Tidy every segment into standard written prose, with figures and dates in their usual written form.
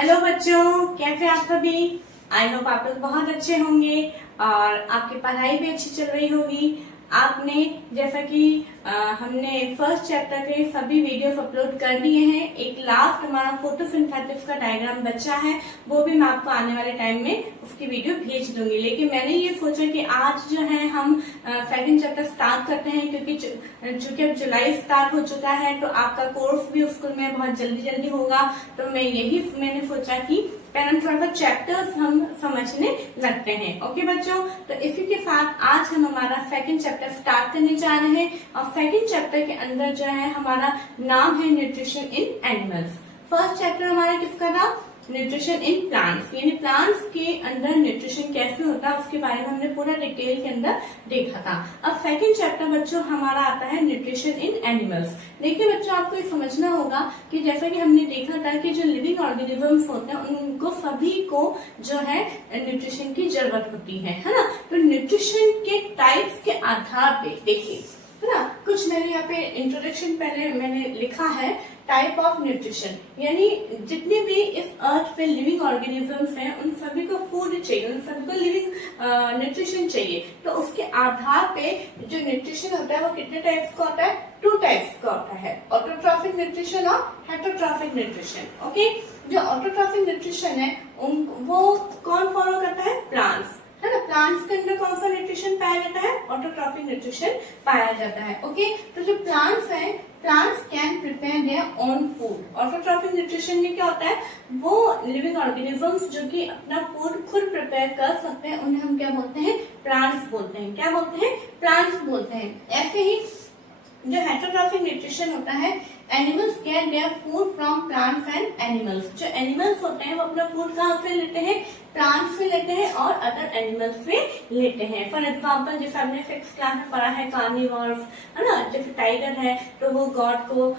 Hello बच्चों, कैसे आप सभी। आई होप आप लोग बहुत अच्छे होंगे और आपकी पढ़ाई भी अच्छी चल रही होगी। आपने जैसा कि हमने फर्स्ट चैप्टर के सभी वीडियोस अपलोड कर दिए हैं। एक लास्ट हमारा फोटोसिंथेसिस का डायग्राम बचा है, वो भी मैं आपको आने वाले टाइम में उसकी वीडियो भेज दूंगी। लेकिन मैंने ये सोचा कि आज जो है हम सेकंड चैप्टर स्टार्ट करते हैं, क्योंकि चूंकि अब जुलाई स्टार्ट हो चुका है तो आपका कोर्स भी स्कूल में बहुत जल्दी जल्दी होगा। तो मैंने सोचा कि पहले थोड़ा सा चैप्टर्स हम समझने लगते हैं। ओके बच्चों, तो इसी के साथ आज हम हमारा सेकंड चैप्टर स्टार्ट करने जा रहे हैं। और सेकंड चैप्टर के अंदर जो है हमारा नाम है nutrition in animals. First chapter हमारा किसका था? न्यूट्रिशन इन प्लांट्स, यानी प्लांट्स के अंदर न्यूट्रिशन कैसे होता है उसके बारे में हमने पूरा डिटेल के अंदर देखा था। अब सेकंड चैप्टर बच्चों हमारा आता है न्यूट्रिशन इन एनिमल्स। देखिए बच्चों, आपको ये समझना होगा कि जैसा कि हमने देखा था कि जो लिविंग ऑर्गेनिजम्स होते हैं उनको सभी को जो है न्यूट्रिशन की जरूरत होती है ना। तो न्यूट्रिशन के टाइप्स के आधार पे देखिए, है ना, कुछ मैंने यहाँ पे इंट्रोडक्शन पहले मैंने लिखा है टाइप ऑफ न्यूट्रिशन, यानी जितने भी इस अर्थ पे लिविंग ऑर्गेनिजम्स हैं उन सभी को फूड चाहिए, उन सभी को लिविंग न्यूट्रिशन चाहिए। तो उसके आधार पे जो न्यूट्रिशन होता है वो कितने टाइप्स का होता है? 2 टाइप्स का होता है, ऑटोट्रॉफिक न्यूट्रिशन और हेटरोट्रॉफिक न्यूट्रिशन। ओके, जो ऑटोट्रॉफिक न्यूट्रिशन है वो कौन फॉलो करता है? प्लांट्स, है ना। प्लांट्स के अंदर कौन सा न्यूट्रिशन पाया जाता है? ऑटोट्रॉफिक न्यूट्रिशन पाया जाता है। ओके, तो जो प्लांट्स हैं, plants can prepare their own food. Autotrophic nutrition में क्या होता है? वो लिविंग ऑर्गेनिजम्स जो कि अपना फूड खुद प्रिपेयर कर सकते हैं उन्हें हम क्या बोलते हैं? प्लांट्स बोलते हैं। क्या बोलते हैं? प्लांट्स बोलते हैं। ऐसे ही जो हेटरोट्रॉफिक न्यूट्रिशन होता है, animals gate their food from plants and animals. जो एनिमल्स होते हैं वो अपना फूड कहाँ से लेते हैं? प्लांट्स से लेते हैं और अदर एनिमल्स से लेते हैं। फॉर एग्जाम्पल जैसे आपने 6th क्लास में पढ़ा है कार्निवोर्स, है ना, जैसे टाइगर है तो वो गॉड को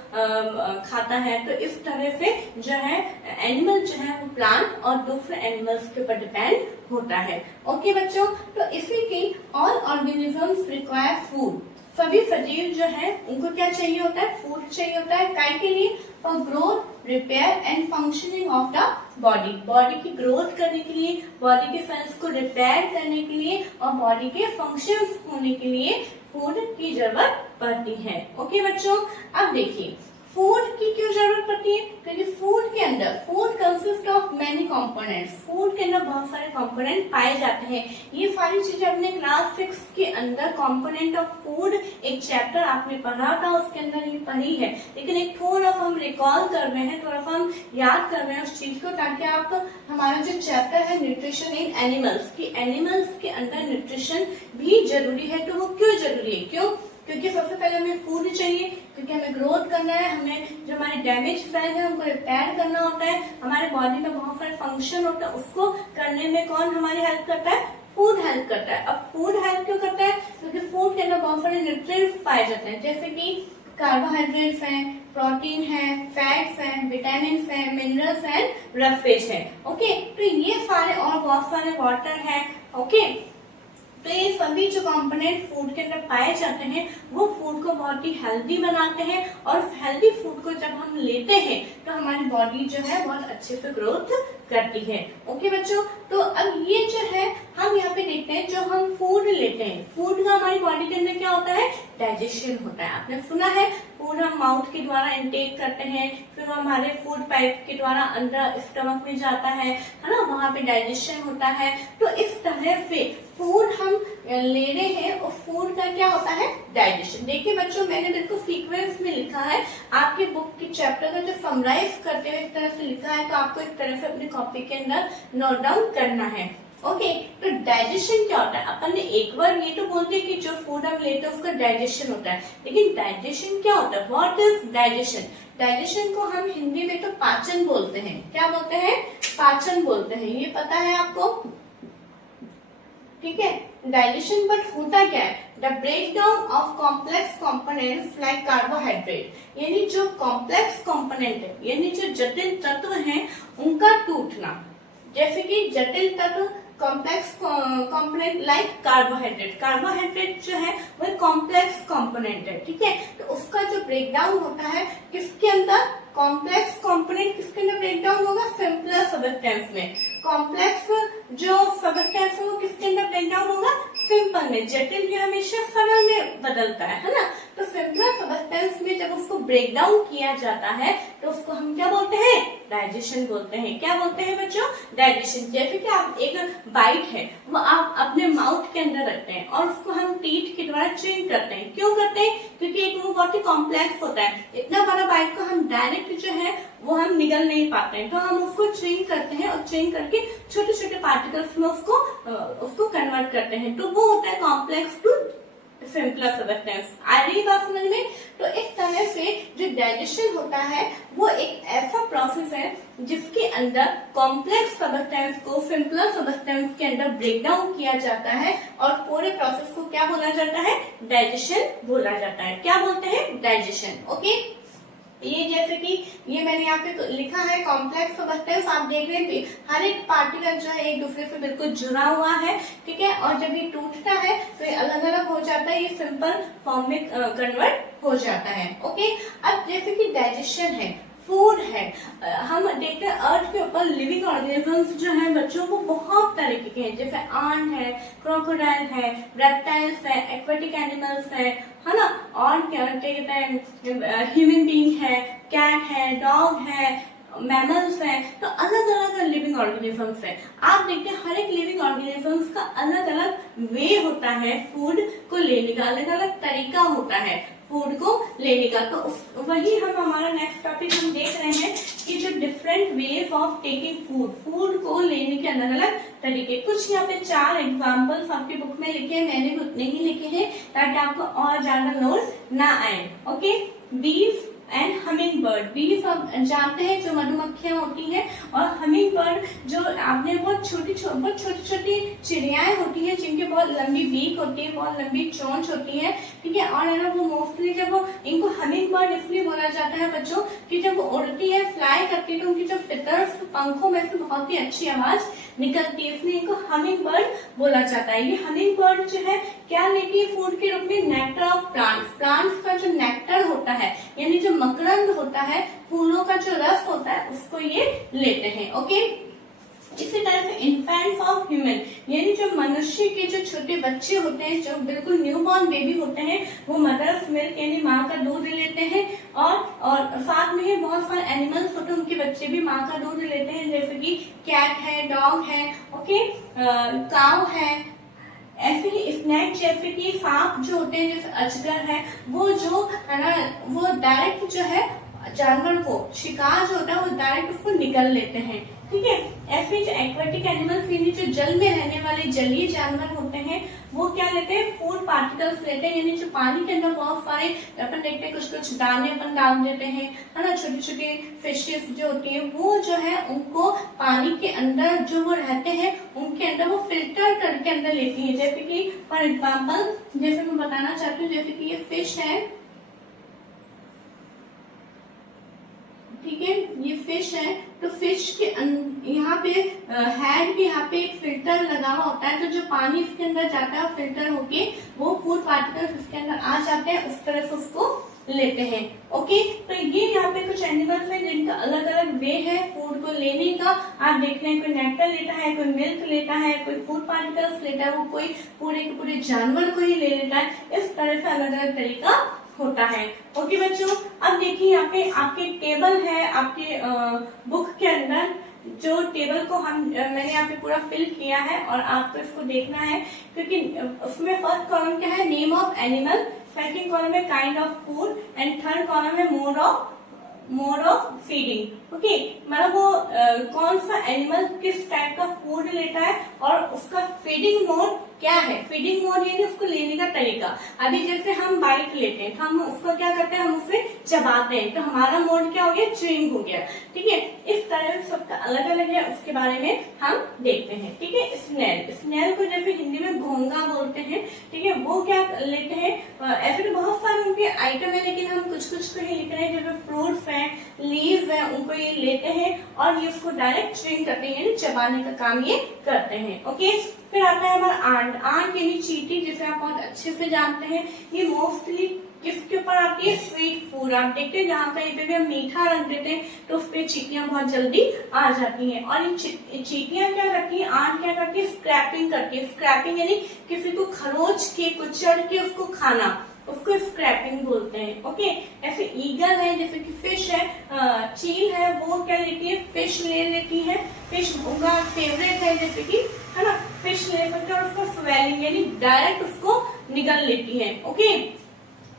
खाता है। तो इस तरह से जो है एनिमल जो है वो प्लांट और दूसरे एनिमल्स के ऊपर डिपेंड होता है। ओके बच्चों, तो इसी की ऑल ऑर्गेनिजम्स रिक्वायर फूड। सभी सजीव जो है उनको क्या चाहिए होता है? फूड चाहिए होता है। काय के लिए? For growth, repair and functioning of the body. Body की ग्रोथ करने के लिए, बॉडी के सेल्स को रिपेयर करने के लिए और बॉडी के फंक्शंस होने के लिए फूड की जरूरत पड़ती है। ओके बच्चों, अब देखिए फूड की क्यों जरूरत पड़ती है? क्योंकि फूड के अंदर food consist of many components. Food के अंदर बहुत सारे कंपोनेंट पाए जाते हैं। ये सारी चीजें अपने क्लास 6 के अंदर कंपोनेंट ऑफ फूड एक चैप्टर आपने पढ़ा था, उसके अंदर ये पढ़ी है। लेकिन एक थोड़ा सा हम रिकॉल कर रहे हैं, थोड़ा सा हम याद कर रहे हैं उस चीज को, ताकि आप हमारा जो चैप्टर है न्यूट्रिशन इन एनिमल्स की, एनिमल्स के अंदर न्यूट्रिशन भी जरूरी है। तो वो क्यों जरूरी है? क्यों? क्योंकि सबसे पहले हमें फूड चाहिए, क्योंकि हमें ग्रोथ करना है, हमें जो हमारे डैमेज सेल है उनको रिपेयर करना होता है। हमारे बॉडी में बहुत सारे फंक्शन होता है, उसको करने में कौन हमारी हेल्प करता है? फूड हेल्प करता है। अब फूड हेल्प क्यों करता है? क्योंकि फूड के अंदर बहुत सारे न्यूट्रिएंट्स पाए जाते हैं, जैसे कि कार्बोहाइड्रेट्स हैं, प्रोटीन है, फैट्स हैं, विटामिन हैं, मिनरल्स एंड रफेज है। ओके, तो ये सारे और बहुत सारे वाटर है। ओके, तो ये सभी जो कंपोनेंट फूड के अंदर पाए जाते हैं वो फूड को बहुत ही हेल्दी बनाते हैं। और हेल्दी फूड को जब हम लेते हैं तो हमारी बॉडी जो है बहुत अच्छे से ग्रोथ करती है। ओके बच्चों, तो अब ये जो है हम यहाँ पे देखते हैं, जो हम फूड लेते हैं, फूड का हमारी बॉडी के अंदर क्या होता है? डाइजेशन होता है। आपने सुना है फूड हम माउथ के द्वारा इंटेक करते हैं, फिर हमारे फूड पाइप के द्वारा अंदर स्टमक में जाता है ना, वहां पे डाइजेशन होता है। तो इस तरह से फूड हम ले रहे हैं और फूड का क्या होता है? डाइजेशन। देखिए बच्चों, मैंने बिल्कुल सीक्वेंस में लिखा है, आपके बुक के चैप्टर का जो समराइज करते हुए एक तरह से लिखा है, तो आपको एक तरह से अपनी कॉपी के अंदर नोट डाउन करना है। ओके, तो डाइजेशन क्या होता है? अपन ने एक बार ये तो बोलते हैं कि जो फूड हम लेते हैं उसका डाइजेशन होता है, लेकिन डाइजेशन क्या होता है? What is digestion? डाइजेशन को हम हिंदी में तो पाचन बोलते हैं। क्या बोलते हैं? पाचन बोलते हैं। ये पता है आपको? ठीक है, डाइजेशन बट होता क्या है? The breakdown of complex components like carbohydrate, यानी जो कॉम्प्लेक्स कंपोनेंट है, यानी जो जटिल तत्व हैं उनका टूटना। जैसे कि जटिल तत्व complex component like carbohydrate. Carbohydrate जो है वो कॉम्प्लेक्स कंपोनेंट है, ठीक है। तो उसका जो ब्रेकडाउन होता है किसके अंदर, कॉम्प्लेक्स कंपोनेंट किसके अंदर ब्रेकडाउन होगा, सिंपलर सब्सटेंस में। कॉम्प्लेक्स जो सब्सटेंस है वो किसके अंदर ब्रेकडाउन होगा, सिंपल में। जटिल भी हमेशा सरल में बदलता है ना। तो सिंपलर सब्सटेंस में जब उसको ब्रेकडाउन किया जाता है तो उसको हम क्या बोलते हैं, डाइजेशन बोलते हैं। क्या बोलते हैं बच्चों, डाइजेशन। जैसे कि आप एक बाइट है वो आप अपने माउथ के अंदर रखते हैं और उसको हम टीथ के द्वारा च्यूइंग करते हैं। क्यों करते हैं, क्योंकि एक वो बहुत ही कॉम्प्लेक्स होता है। इतना बड़ा बाइट को हम डायरेक्ट जो है वो हम निगल नहीं पाते हैं, तो हम उसको च्यूइंग करते हैं और च्यूइंग करके छोटे छोटे पार्टिकल्स में उसको कन्वर्ट करते हैं। तो वो होता है कॉम्प्लेक्स टू सिंपलर सब्सटेंस। आ रही बात समझ में। तो इस तरह से जो डाइजेशन होता है वो एक ऐसा प्रोसेस है जिसके अंदर कॉम्प्लेक्स सब्सटेंस को सिंपलर सब्सटेंस के अंदर ब्रेक डाउन किया जाता है और पूरे प्रोसेस को क्या बोला जाता है, डाइजेशन बोला जाता है। क्या बोलते हैं, डाइजेशन। ओके, ये जैसे कि ये मैंने यहाँ पे लिखा है कॉम्प्लेक्स सब्सटेंस। आप देख रहे हैं हर एक पार्टिकल जो है एक दूसरे से बिल्कुल जुड़ा हुआ है, ठीक है। और जब ये टूटता है तो ये अलग अलग हो जाता है, ये सिंपल फॉर्म में कन्वर्ट हो जाता है। ओके, अब जैसे कि डाइजेशन है, फूड है, हम देखते हैं अर्थ के ऊपर लिविंग ऑर्गेनिजम्स जो हैं बच्चों को बहुत तरीके के हैं। जैसे आंट है, क्रोकोडाइल है, रेप्टाइल्स है, एक्वेटिक एनिमल्स है ना। और क्या कहते हैं, ह्यूमन बीइंग है, कैट है, डॉग है, मैमल्स हैं। तो अलग अलग लिविंग ऑर्गेनिजम्स है। आप देखते हैं हर एक लिविंग ऑर्गेनिजम्स का अलग अलग वे होता है फूड को लेने का, अलग अलग तरीका होता है फूड को लेने का। तो वही हमारा नेक्स्ट टॉपिक हम देख रहे हैं कि जो different ways of taking food को लेने के अलग अलग तरीके। कुछ यहाँ पे 4 एग्जाम्पल्स आपकी बुक में लिखे हैं, मैंने भी उतने ही लिखे हैं ताकि आपको और ज्यादा लोड ना आए। ओके, बीज एंड हमिंग बर्ड। बीज आप जानते हैं जो मधुमक्खियां होती हैं, और हमिंग बर्ड जो आपने बहुत छोटी छोटी चिड़ियाएं होती हैं जिनकी बहुत लंबी बीक होती है, बहुत लंबी चोंच होती है, ठीक है। और है ना वो मोस्टली जब इनको हमिंग बर्ड इसलिए बोला जाता है बच्चों कि जब वो उड़ती है, फ्लाई करती है, तो उनकी जो फिदर्स पंखों में से बहुत ही अच्छी आवाज निकलती है, इसलिए इनको हमिंग बर्ड बोला जाता है। ये हमिंग बर्ड जो है क्या लेती है फूड के रूप में, नेक्टर ऑफ प्लांट्स। प्लांट्स का जो नेक्टर होता है यानी जो मकरंद होता है, फूलों का जो रस होता है, उसको ये लेते हैं। ओके, इसी तरह से इन्फेंट्स ऑफ ह्यूमन यानी जो मनुष्य के जो छोटे बच्चे होते हैं, जो बिल्कुल न्यूबॉर्न बेबी होते हैं, वो मदर्स मिल्क यानी माँ का दूध लेते हैं। और साथ में ही बहुत सारे एनिमल्स होते हैं, उनके बच्चे भी माँ का दूध लेते हैं, जैसे कि कैट है, डॉग है, ओके, काऊ है। ऐसे ही स्नैक जैसे कि सांप जो होते हैं, जैसे अजगर है, वो जो है ना वो डायरेक्ट जो है जानवर को, शिकार जो होता है वो डायरेक्ट उसको निगल लेते हैं, ठीक है। ऐसे जो एक्वेटिक एनिमल्स यानी जो जल में रहने वाले जलीय जानवर होते हैं, वो क्या लेते हैं, फूड पार्टिकल्स लेते हैं, यानी जो पानी के अंदर बहुत सारे अपन देखते हैं कुछ दाने अपन डाल देते हैं, है ना। छोटी छोटी फिशेस जो होती है वो जो है उनको पानी के अंदर जो वो रहते हैं उनके अंदर वो फिल्टर करके अंदर लेती है। जैसे कि फॉर एग्जाम्पल जैसे मैं बताना चाहती हूँ, जैसे कि ये फिश है, ठीक है, ये फिश है। तो फिश के यहाँ पे हेड भी यहाँ पे एक फिल्टर लगा हुआ होता है, तो जो पानी इसके अंदर जाता है फिल्टर होके वो फूड पार्टिकल्स इसके अंदर आ जाते हैं, उस तरह से उसको लेते हैं। ओके, तो ये यहाँ पे कुछ एनिमल्स हैं जिनका अलग अलग वे है फूड को लेने का। आप देख रहे हैं कोई नेक्टर लेता है, कोई मिल्क लेता है, कोई फूड पार्टिकल्स लेता है, वो कोई पूरे के पूरे जानवर को ही ले लेता है। इस तरह से अलग अलग तरीका होता है। ओके बच्चों, अब देखिए यहाँ पे आपके टेबल है, आपके बुक के अंदर जो टेबल को मैंने यहाँ पे पूरा फिल किया है और आपको इसको देखना है, क्योंकि उसमें फर्स्ट कॉलम क्या है, name of animal, second column है kind of food and third column है मोड ऑफ फीडिंग। ओके, मतलब वो कौन सा एनिमल किस टाइप का फूड लेता है और उसका फीडिंग मोड क्या है। फीडिंग मोड यानी उसको लेने का तरीका। अभी जैसे हम बाइट लेते हैं तो हम उसको क्या करते हैं, हम उसे चबाते हैं, तो हमारा मोड क्या हो गया, च्यूइंग हो गया, ठीक है। इस तरह से सबका अलग अलग है, उसके बारे में हम देखते हैं, ठीक है। स्नेल को जैसे हिंदी में घोंगा बोलते हैं, ठीक है, वो क्या लेते हैं, ऐसे तो बहुत सारे उनके आइटम है, लेकिन हम कुछ कुछ को ही लिख रहे हैं, जैसे फ्रूट्स है, लीव्स है, है उनको ये लेते हैं और ये उसको डायरेक्ट च्यूइंग करते हैं, यानी चबाने का काम ये करते हैं। ओके, फिर आता है हमारा आंट। आंट यानी चींटी, जिसे आप बहुत अच्छे से जानते हैं। ये मोस्टली किसके ऊपर आती है? Sweet food. आप देखते हैं जहाँ कहीं पे भी हम मीठा रख देते हैं तो उस पे चींटियां बहुत जल्दी आ जाती हैं। और ये चींटियां क्या करती है, आंट क्या करती है? स्क्रैपिंग करती है। स्क्रैपिंग यानी किसी को खरोच के, कुचल के उसको खाना, उसको स्क्रैपिंग बोलते हैं। ओके, ऐसे ईगल है, जैसे कि फिश है, चील है, वो क्या लेती है? फिश ले लेती है। फिश उनका फेवरेट है, जैसे कि है ना, फिश ले सकते हैं और उसको स्वेलिंग यानी डायरेक्ट उसको निगल लेती है। ओके,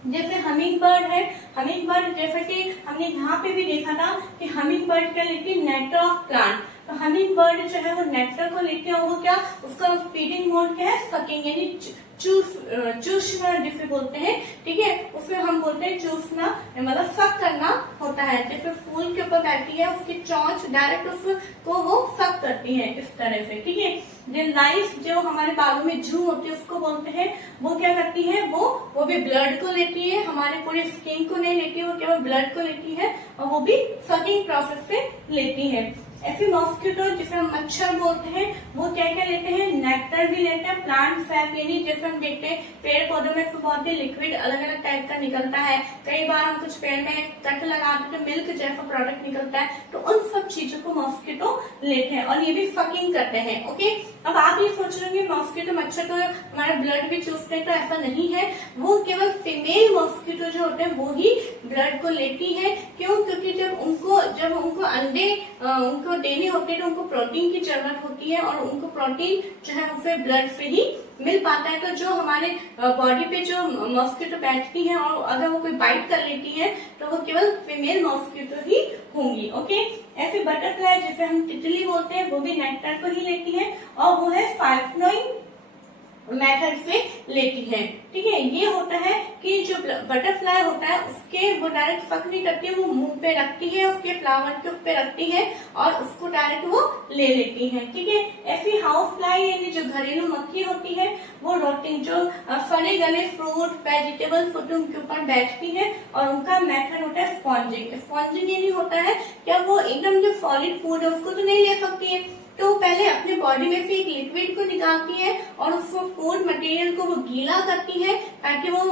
जैसे हमिंग बर्ड है, हमिंग बर्ड जैसा कि हमने यहाँ पे भी देखा था कि हमिंग बर्ड क्या लेती है? Nectar of plant. तो हमिंग बर्ड जो है वो नेक्टर को लेते हैं, वो क्या, उसका फीडिंग मोड क्या है? सकिंग यानी चूसना जिसे बोलते हैं। ठीक है, उसमें हम बोलते हैं चूसना, मतलब सक करना होता है। जैसे फूल के ऊपर बैठी है, उसकी चोंच डायरेक्ट उसको वो सक करती है इस तरह से। ठीक है, लाइस जो हमारे बालों में जू होती है उसको बोलते हैं, वो क्या करती है? वो भी ब्लड को लेती है, हमारे पूरे स्किन को नहीं लेती है, वो केवल ब्लड को लेती है और वो भी सकिंग प्रोसेस से लेती है। ऐसे मॉस्किटो जिसे हम मच्छर बोलते हैं, वो क्या क्या लेते हैं? नेक्टर भी लेते हैं, प्लांट सैप यानी जैसे हम देखते हैं पेड़ पौधों में बहुत ही लिक्विड अलग अलग टाइप का निकलता है। कई बार हम कुछ पेड़ में कट लगाते तो मिल्क जैसा प्रोडक्ट निकलता है, तो उन सब चीजों को मॉस्किटो लेते हैं और ये भी सकिंग करते हैं। ओके, अब आप ये सोच रहे होंगे मॉस्किटो मच्छर तो हमारा ब्लड भी चूसते हैं, तो ऐसा नहीं है। वो केवल फीमेल मॉस्किटो जो होते हैं वो ही ब्लड को लेती है। क्यों? क्योंकि जब उनको अंडे उनको देने होते हैं तो उनको प्रोटीन की जरूरत होती है और उनको प्रोटीन जो है उसे ब्लड से ही मिल पाता है। तो जो हमारे बॉडी पे जो मॉस्किटो बैठती है और अगर वो कोई बाइट कर लेती है तो वो केवल फीमेल मॉस्किटो ही होंगी। ओके, ऐसे बटरफ्लाई जिसे हम तितली बोलते हैं वो भी नेक्टर को ही लेती है और वो है फाल्कनोइंग मेथड से लेती है। ठीक है, ये होता है कि जो बटरफ्लाई होता है उसके वो डायरेक्ट सक नहीं करती है, वो मुंह पे रखती है, उसके फ्लावर के उस पे रखती है और उसको डायरेक्ट वो ले लेती है। ठीक है, ऐसी हाउस फ्लाई यानी जो घरेलू मक्खी होती है वो रोटिंग जो सड़े गले फ्रूट वेजिटेबल फूड के ऊपर बैठती है और उनका मेथड होता है स्पॉन्जिंग। स्पॉन्जिंग यानी होता है क्या, वो एकदम जो सॉलिड फूड है उसको तो नहीं ले सकती है, तो पहले अपने बॉडी में से एक लिक्विड को निकालती है और उसको फूड मटेरियल को वो गीला करती है ताकि वो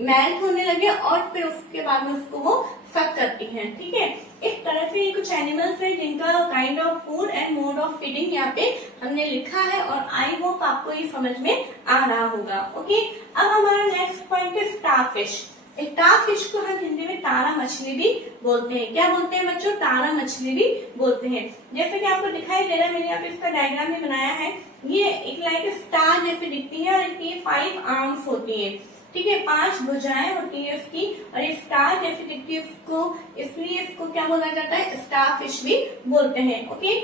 मेल्ट होने लगे और फिर उसके बाद में उसको वो सक करती है। ठीक है, इस तरह से ये कुछ एनिमल्स है जिनका kind of food and mode of feeding यहाँ पे हमने लिखा है और आई होप आपको ये समझ में आ रहा होगा। ओके, अब हमारा नेक्स्ट पॉइंट है स्टारफिश। स्टारफिश को हम हिंदी में तारा मछली भी बोलते हैं। क्या बोलते हैं बच्चों? तारा मछली भी बोलते हैं। जैसे कि आपको दिखाई दे रहा है, मैंने यहाँ पे इसका डायग्राम भी बनाया है। ये एक लाइक स्टार जैसे दिखती है और इसकी 5 आर्म्स होती है। ठीक है, 5 भुजाएं होती है उसकी और ये स्टार जैसे दिखती है उसको, इसलिए इसको क्या बोला जाता है? स्टारफिश भी बोलते हैं। ओके,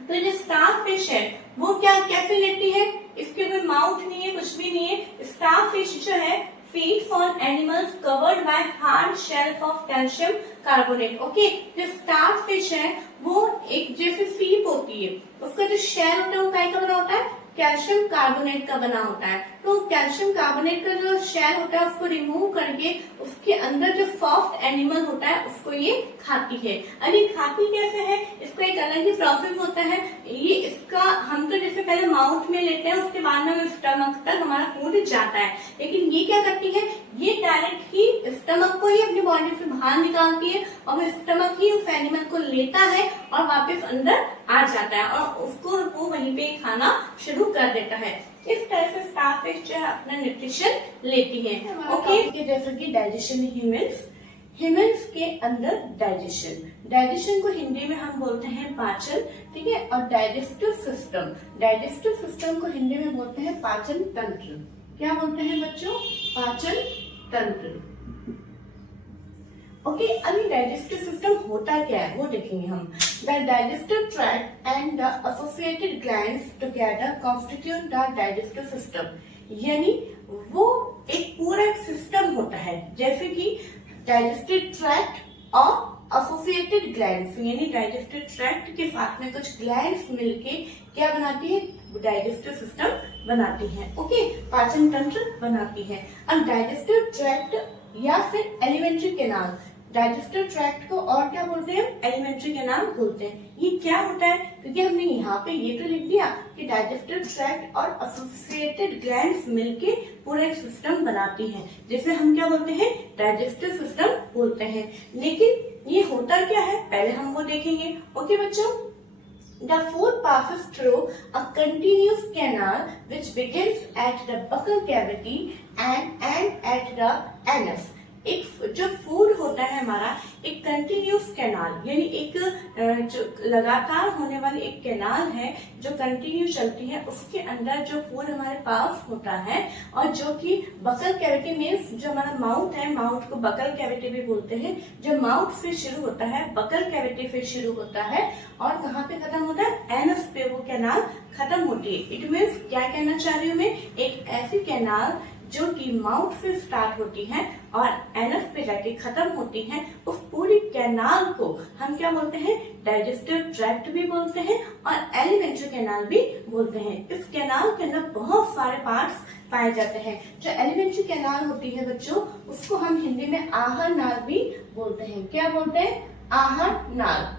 तो जो स्टारफिश है वो क्या कैसे लेती है? इसके कोई माउथ नहीं है, कुछ भी नहीं है। स्टारफिश जो है feeds on animals covered by hard shells of calcium carbonate. Okay, जो स्टारफिश है वो एक जैसे सीप होती है, उसका जो शेल होता है वो काय का बना होता है? कैल्शियम कार्बोनेट का बना होता है। तो कैल्शियम कार्बोनेट का जो शेल होता है उसको रिमूव करके उसके अंदर जो सॉफ्ट एनिमल होता है उसको ये खाती है। अभी खाती कैसे है? इसका एक अलग ही प्रोसेस होता है। ये इसका हम तो जैसे पहले माउथ में लेते हैं, उसके बाद में स्टमक तक हमारा फूड जाता है, लेकिन ये क्या करती है? ये डायरेक्ट ही स्टमक को ही अपनी बॉडी से बाहर निकालती है और वो स्टमक ही उस एनिमल को लेता है और वापस अंदर आ जाता है और उसको वो वहीं पे खाना शुरू कर देता है। इस तरह से स्टारफिश जो है अपना न्यूट्रिशन लेती है। ओके, जैसे कि डाइजेशन ह्यूमंस के अंदर डाइजेशन को हिंदी में हम बोलते हैं पाचन। ठीक है, और डाइजेस्टिव सिस्टम को हिंदी में बोलते हैं पाचन तंत्र। क्या बोलते हैं बच्चों? पाचन तंत्र। ओके, अभी डाइजेस्टिव सिस्टम होता क्या है वो देखेंगे हम। The digestive tract and the associated glands together constitute the digestive system. यानी वो एक पूरा सिस्टम होता है, जैसे कि डाइजेस्टिव ट्रैक्ट और एसोसिएटेड ग्लैंड्स, यानी डाइजेस्टिव ट्रैक्ट के साथ में कुछ ग्लैंड्स मिलके क्या बनाती है? डाइजेस्टिव सिस्टम बनाती है। ओके, पाचन तंत्र बनाती है। अब डाइजेस्टिव ट्रैक्ट या फिर एलिमेंट्री कैनाल, डाइजेस्टिव ट्रैक्ट को और क्या बोलते हैं, एलिमेंट्री कैनाल बोलते हैं। ये क्या होता है, क्योंकि हमने यहाँ पे ये तो लिख दिया कि डाइजेस्टिव ट्रैक्ट और एसोसिएटेड ग्लैंड्स मिलके पूरा एक सिस्टम बनाती हैं, जिसे हम क्या बोलते हैं, डाइजेस्टिव सिस्टम बोलते हैं। लेकिन ये होता क्या है, पहले हम वो देखेंगे। ओके बच्चों, the food passes through a continuous canal which begins at the buccal cavity and at the anus। एक जो फूड होता है हमारा, एक कंटिन्यूस कैनाल, यानी एक जो लगातार होने वाली एक कैनाल है जो कंटिन्यू चलती है, उसके अंदर जो फूड हमारे पास होता है, और जो कि बकल कैविटी में जो हमारा माउथ है, माउथ को बकल कैविटी भी बोलते हैं, जो माउथ से शुरू होता है, बकल कैविटी से शुरू होता है और कहाँ पे खत्म होता है, एनस पे वो कैनाल खत्म होती है। इट मीन्स क्या कहना चाह रही हूँ मैं, एक ऐसी कैनाल जो कि माउथ से स्टार्ट होती है और एनस पे जाके खत्म होती है, उस पूरी कैनाल को हम क्या बोलते हैं, डाइजेस्टिव ट्रैक्ट भी बोलते हैं और एलिमेंट्री कैनाल भी बोलते हैं। इस कैनाल के अंदर बहुत सारे पार्ट्स पाए जाते हैं। जो एलिमेंट्री कैनाल होती है बच्चों, उसको हम हिंदी में आहार नाल भी बोलते हैं। क्या बोलते हैं, आहार नाल,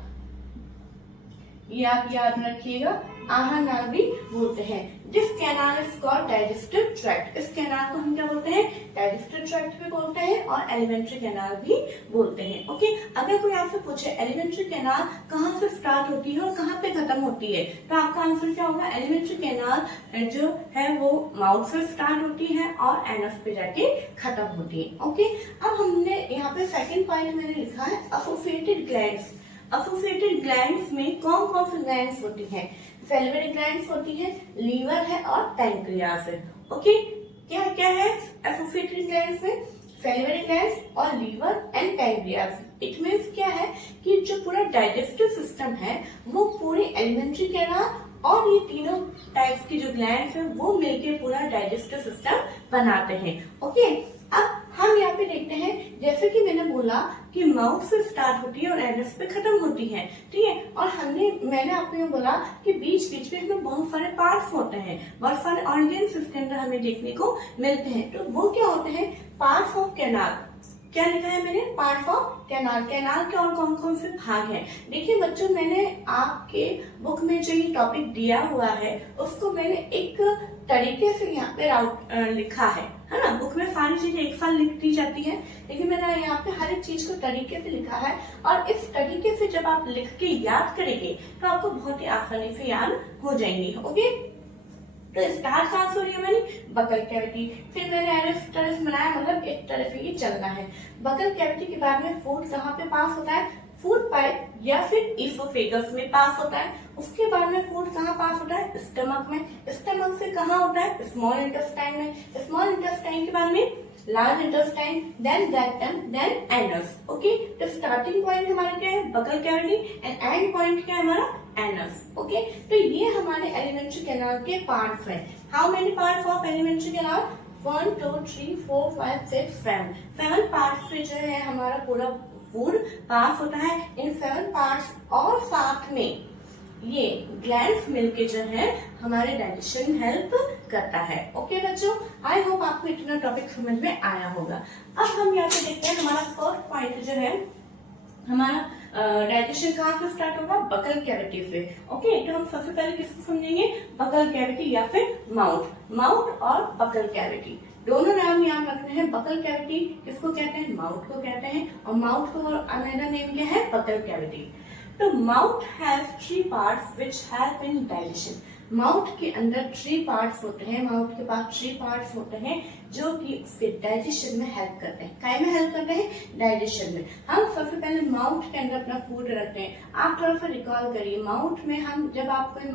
ये आप याद रखिएगा, आहार नाल भी बोलते हैं। This canal is called digestive tract. इस कैनाल को हम क्या बोलते हैं, डाइजेस्टिव ट्रैक्ट भी बोलते हैं और एलिमेंट्री कैनाल भी बोलते हैं। ओके, अगर कोई आपसे पूछे एलिमेंट्री कैनाल कहाँ से स्टार्ट होती है और कहाँ पे खत्म होती है, तो आपका आंसर क्या होगा, एलिमेंट्री कैनाल जो है वो माउथ से स्टार्ट होती है और एनस पे जाके खत्म होती है। ओके, अब हमने यहाँ पे सेकेंड पॉइंट मैंने लिखा है एसोसिएटेड ग्लैंड्स। एसोसिएटेड ग्लैंड्स में कौन कौन सी ग्लैंड्स होती हैं, सैलिवरी ग्लैंड्स होती है, लीवर है और पैंक्रियास है। ओके, क्या क्या है एसोसिएटेड ग्लैंड्स में, सैलिवरी ग्लैंड्स और liver and pancreas. It means क्या है कि जो पूरा डाइजेस्टिव सिस्टम है वो पूरी एलिमेंट्री कैनाल और ये तीनों टाइप्स की जो ग्लैंड्स हैं वो मिलके पूरा डाइजेस्टिव सिस्टम बनाते हैं। ओके, अब हम यहाँ पे देखते हैं, जैसे कि मैंने बोला कि माउथ से स्टार्ट होती है और एनस पे खत्म होती है, ठीक है, और मैंने आपको ये बोला कि बीच बीच में इसमें बहुत सारे पार्ट्स होते हैं, बहुत सारे ऑर्गन्स इसके अंदर हमें देखने को मिलते हैं। तो वो क्या होते हैं, पार्ट्स ऑफ कैनाल। क्या लिखा है मैंने, पार्ट्स ऑफ कैनाल। कैनाल के और कौन कौन से भाग हैं, देखिए बच्चों, मैंने आपके बुक में जो ये टॉपिक दिया हुआ है उसको मैंने एक तरीके से यहाँ पे लिखा है ना। बुक में सारी चीजें एक साथ लिख दी जाती है, लेकिन मैंने यहाँ पे हर एक चीज को तरीके से लिखा है, और इस तरीके से जब आप लिख के याद करेंगे तो आपको बहुत ही आसानी से याद हो जाएंगे। ओके, तो स्टार्ट कहाँ से हो रही है मैंने, बकल कैविटी, फिर मैंने एरस टरस बनाया, मतलब एक तरह से ये चलना है। बकल कैविटी के बाद में फूड कहाँ पे पास होता है, फूड पाइप या फिर इसोफेगस में पास होता है। उसके बाद में फूड कहाँ पास होता है, स्टमक में। स्टमक से कहाँ होता है, स्मॉल इंटेस्टाइन में। स्मॉल इंटेस्टाइन के बाद में large intestine, then rectum, then anus. Okay, तो स्टार्टिंग पॉइंट हमारा क्या है, buccal cavity, and end point क्या है हमारा, एनस। ओके, तो ये हमारे एलिमेंट्री कैनाल के पार्ट्स हैं। How many parts of alimentary canal, 1 2 3 4 5 6 7 7 parts से जो है हमारा पूरा फूड पास होता है। इन 7 पार्ट्स और साथ में ये ग्लैंड्स मिलके जो है हमारे डाइजेशन हेल्प करता है। ओके बच्चों, आई होप आपको इतना टॉपिक समझ में आया होगा। अब हम यहाँ पे देखते हैं हमारा फर्स्ट पॉइंट जो है, हमारा डाइजेशन कहाँ से स्टार्ट होगा, बकल कैविटी से। ओके, तो हम सबसे पहले किसको समझेंगे, बकल कैविटी या फिर माउथ। माउथ और बकल कैविटी दोनों नाम याद रखने हैं। बकल कैविटी किसको कहते हैं, माउथ को कहते हैं, और माउथ को अनदर नेम क्या है, बकल कैविटी। तो mouth has 3 parts which help in digestion. Mouth के अंदर 3 पार्ट्स होते हैं, माउथ के पास 3 पार्ट्स होते हैं जो कि उसके डाइजेशन में हेल्प करते हैं। काय में हेल्प करते हैं, डाइजेशन में। हम सबसे पहले माउथ के अंदर अपना फूड रखते हैं। आप थोड़ा सा रिकॉल करिए, माउथ में हम जब आप कोई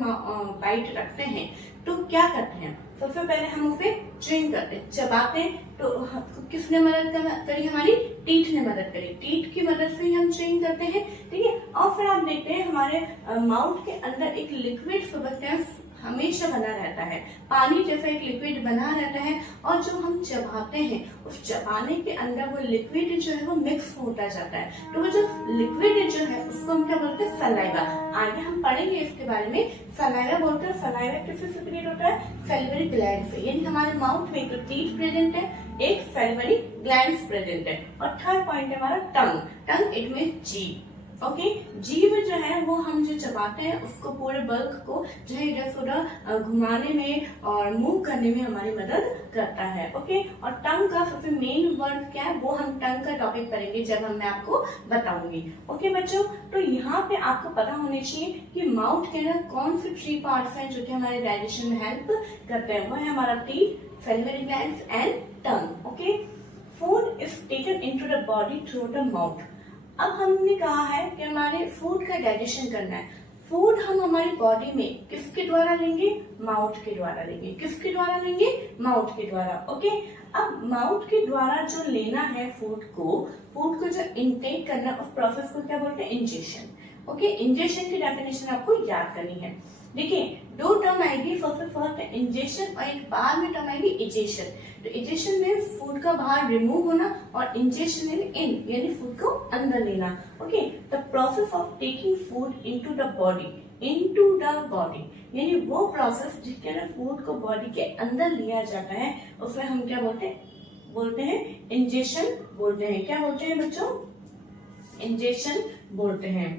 बाइट रखते हैं तो क्या करते हैं, सबसे पहले हम उसे च्यूइंग करते हैं, चबाते हैं। तो किसने मदद करी, हमारी टीथ ने मदद करी। टीथ की मदद से ही हम च्यूइंग करते हैं, ठीक है। और फिर आप देखते हैं हमारे माउथ के अंदर एक लिक्विड सब्सटेंस हमेशा बना रहता है, पानी जैसा एक लिक्विड बना रहता है, और जो हम चबाते हैं उस चबाने के अंदर वो लिक्विड जो है वो मिक्स होता जाता है। तो वो जो लिक्विड जो है उसको हम क्या बोलते हैं, सलाइवा। आगे हम पढ़ेंगे इसके बारे में। सलाइवा बोलते हैं, सलाइवा किससे सेक्रेट होता है, सैलिवरी ग्लैंड से। यानी हमारे माउथ में एक टीथ प्रेजेंट है, एक सैलिवरी ग्लैंड्स प्रेजेंट है। और थर्ड पॉइंट है हमारा टंग। टंग इट मीन जीभ। ओके, जीभ जो है वो हम जो चबाते हैं उसको पूरे बल्क को जो है इधर से उधर घुमाने में और मूव करने में हमारी मदद करता है। ओके, और टंग का सबसे मेन वर्ड क्या है वो हम टंग का टॉपिक करेंगे जब मैं आपको बताऊंगी। ओके बच्चों, तो यहाँ पे आपको पता होना चाहिए कि माउथ के अंदर कौन से 3 पार्ट्स हैं जो कि हमारे डाइजेशन में हेल्प करते हैं। वो है हमारा teeth, salivary glands and tongue. Okay, food is taken into the body through the mouth. अब हमने कहा है कि हमारे फूड का डाइजेशन करना है। फूड हम हमारी बॉडी में किसके द्वारा लेंगे? माउथ के द्वारा लेंगे। किसके द्वारा लेंगे? माउथ के द्वारा। ओके, अब माउथ के द्वारा जो लेना है फूड को जो इनटेक करना, उस प्रोसेस को क्या बोलते हैं? इंजेशन। ओके, इंजेशन की डेफिनेशन आपको याद करनी है। देखिए, दो टर्म आएगी, सबसे फर्स्ट है इंजेशन और एक बाद में टर्म आएगी इजेशन। तो इजेशन मीन्स फूड का बाहर रिमूव होना और इंजेशन इन यानी फूड को अंदर लेना। Okay, the process of taking food into the body यानी वो प्रोसेस जिसके अंदर फूड को बॉडी के अंदर लिया जाता है उसमें हम क्या बोलते हैं? इंजेशन बोलते हैं। क्या बोलते हैं बच्चों? इंजेशन बोलते हैं।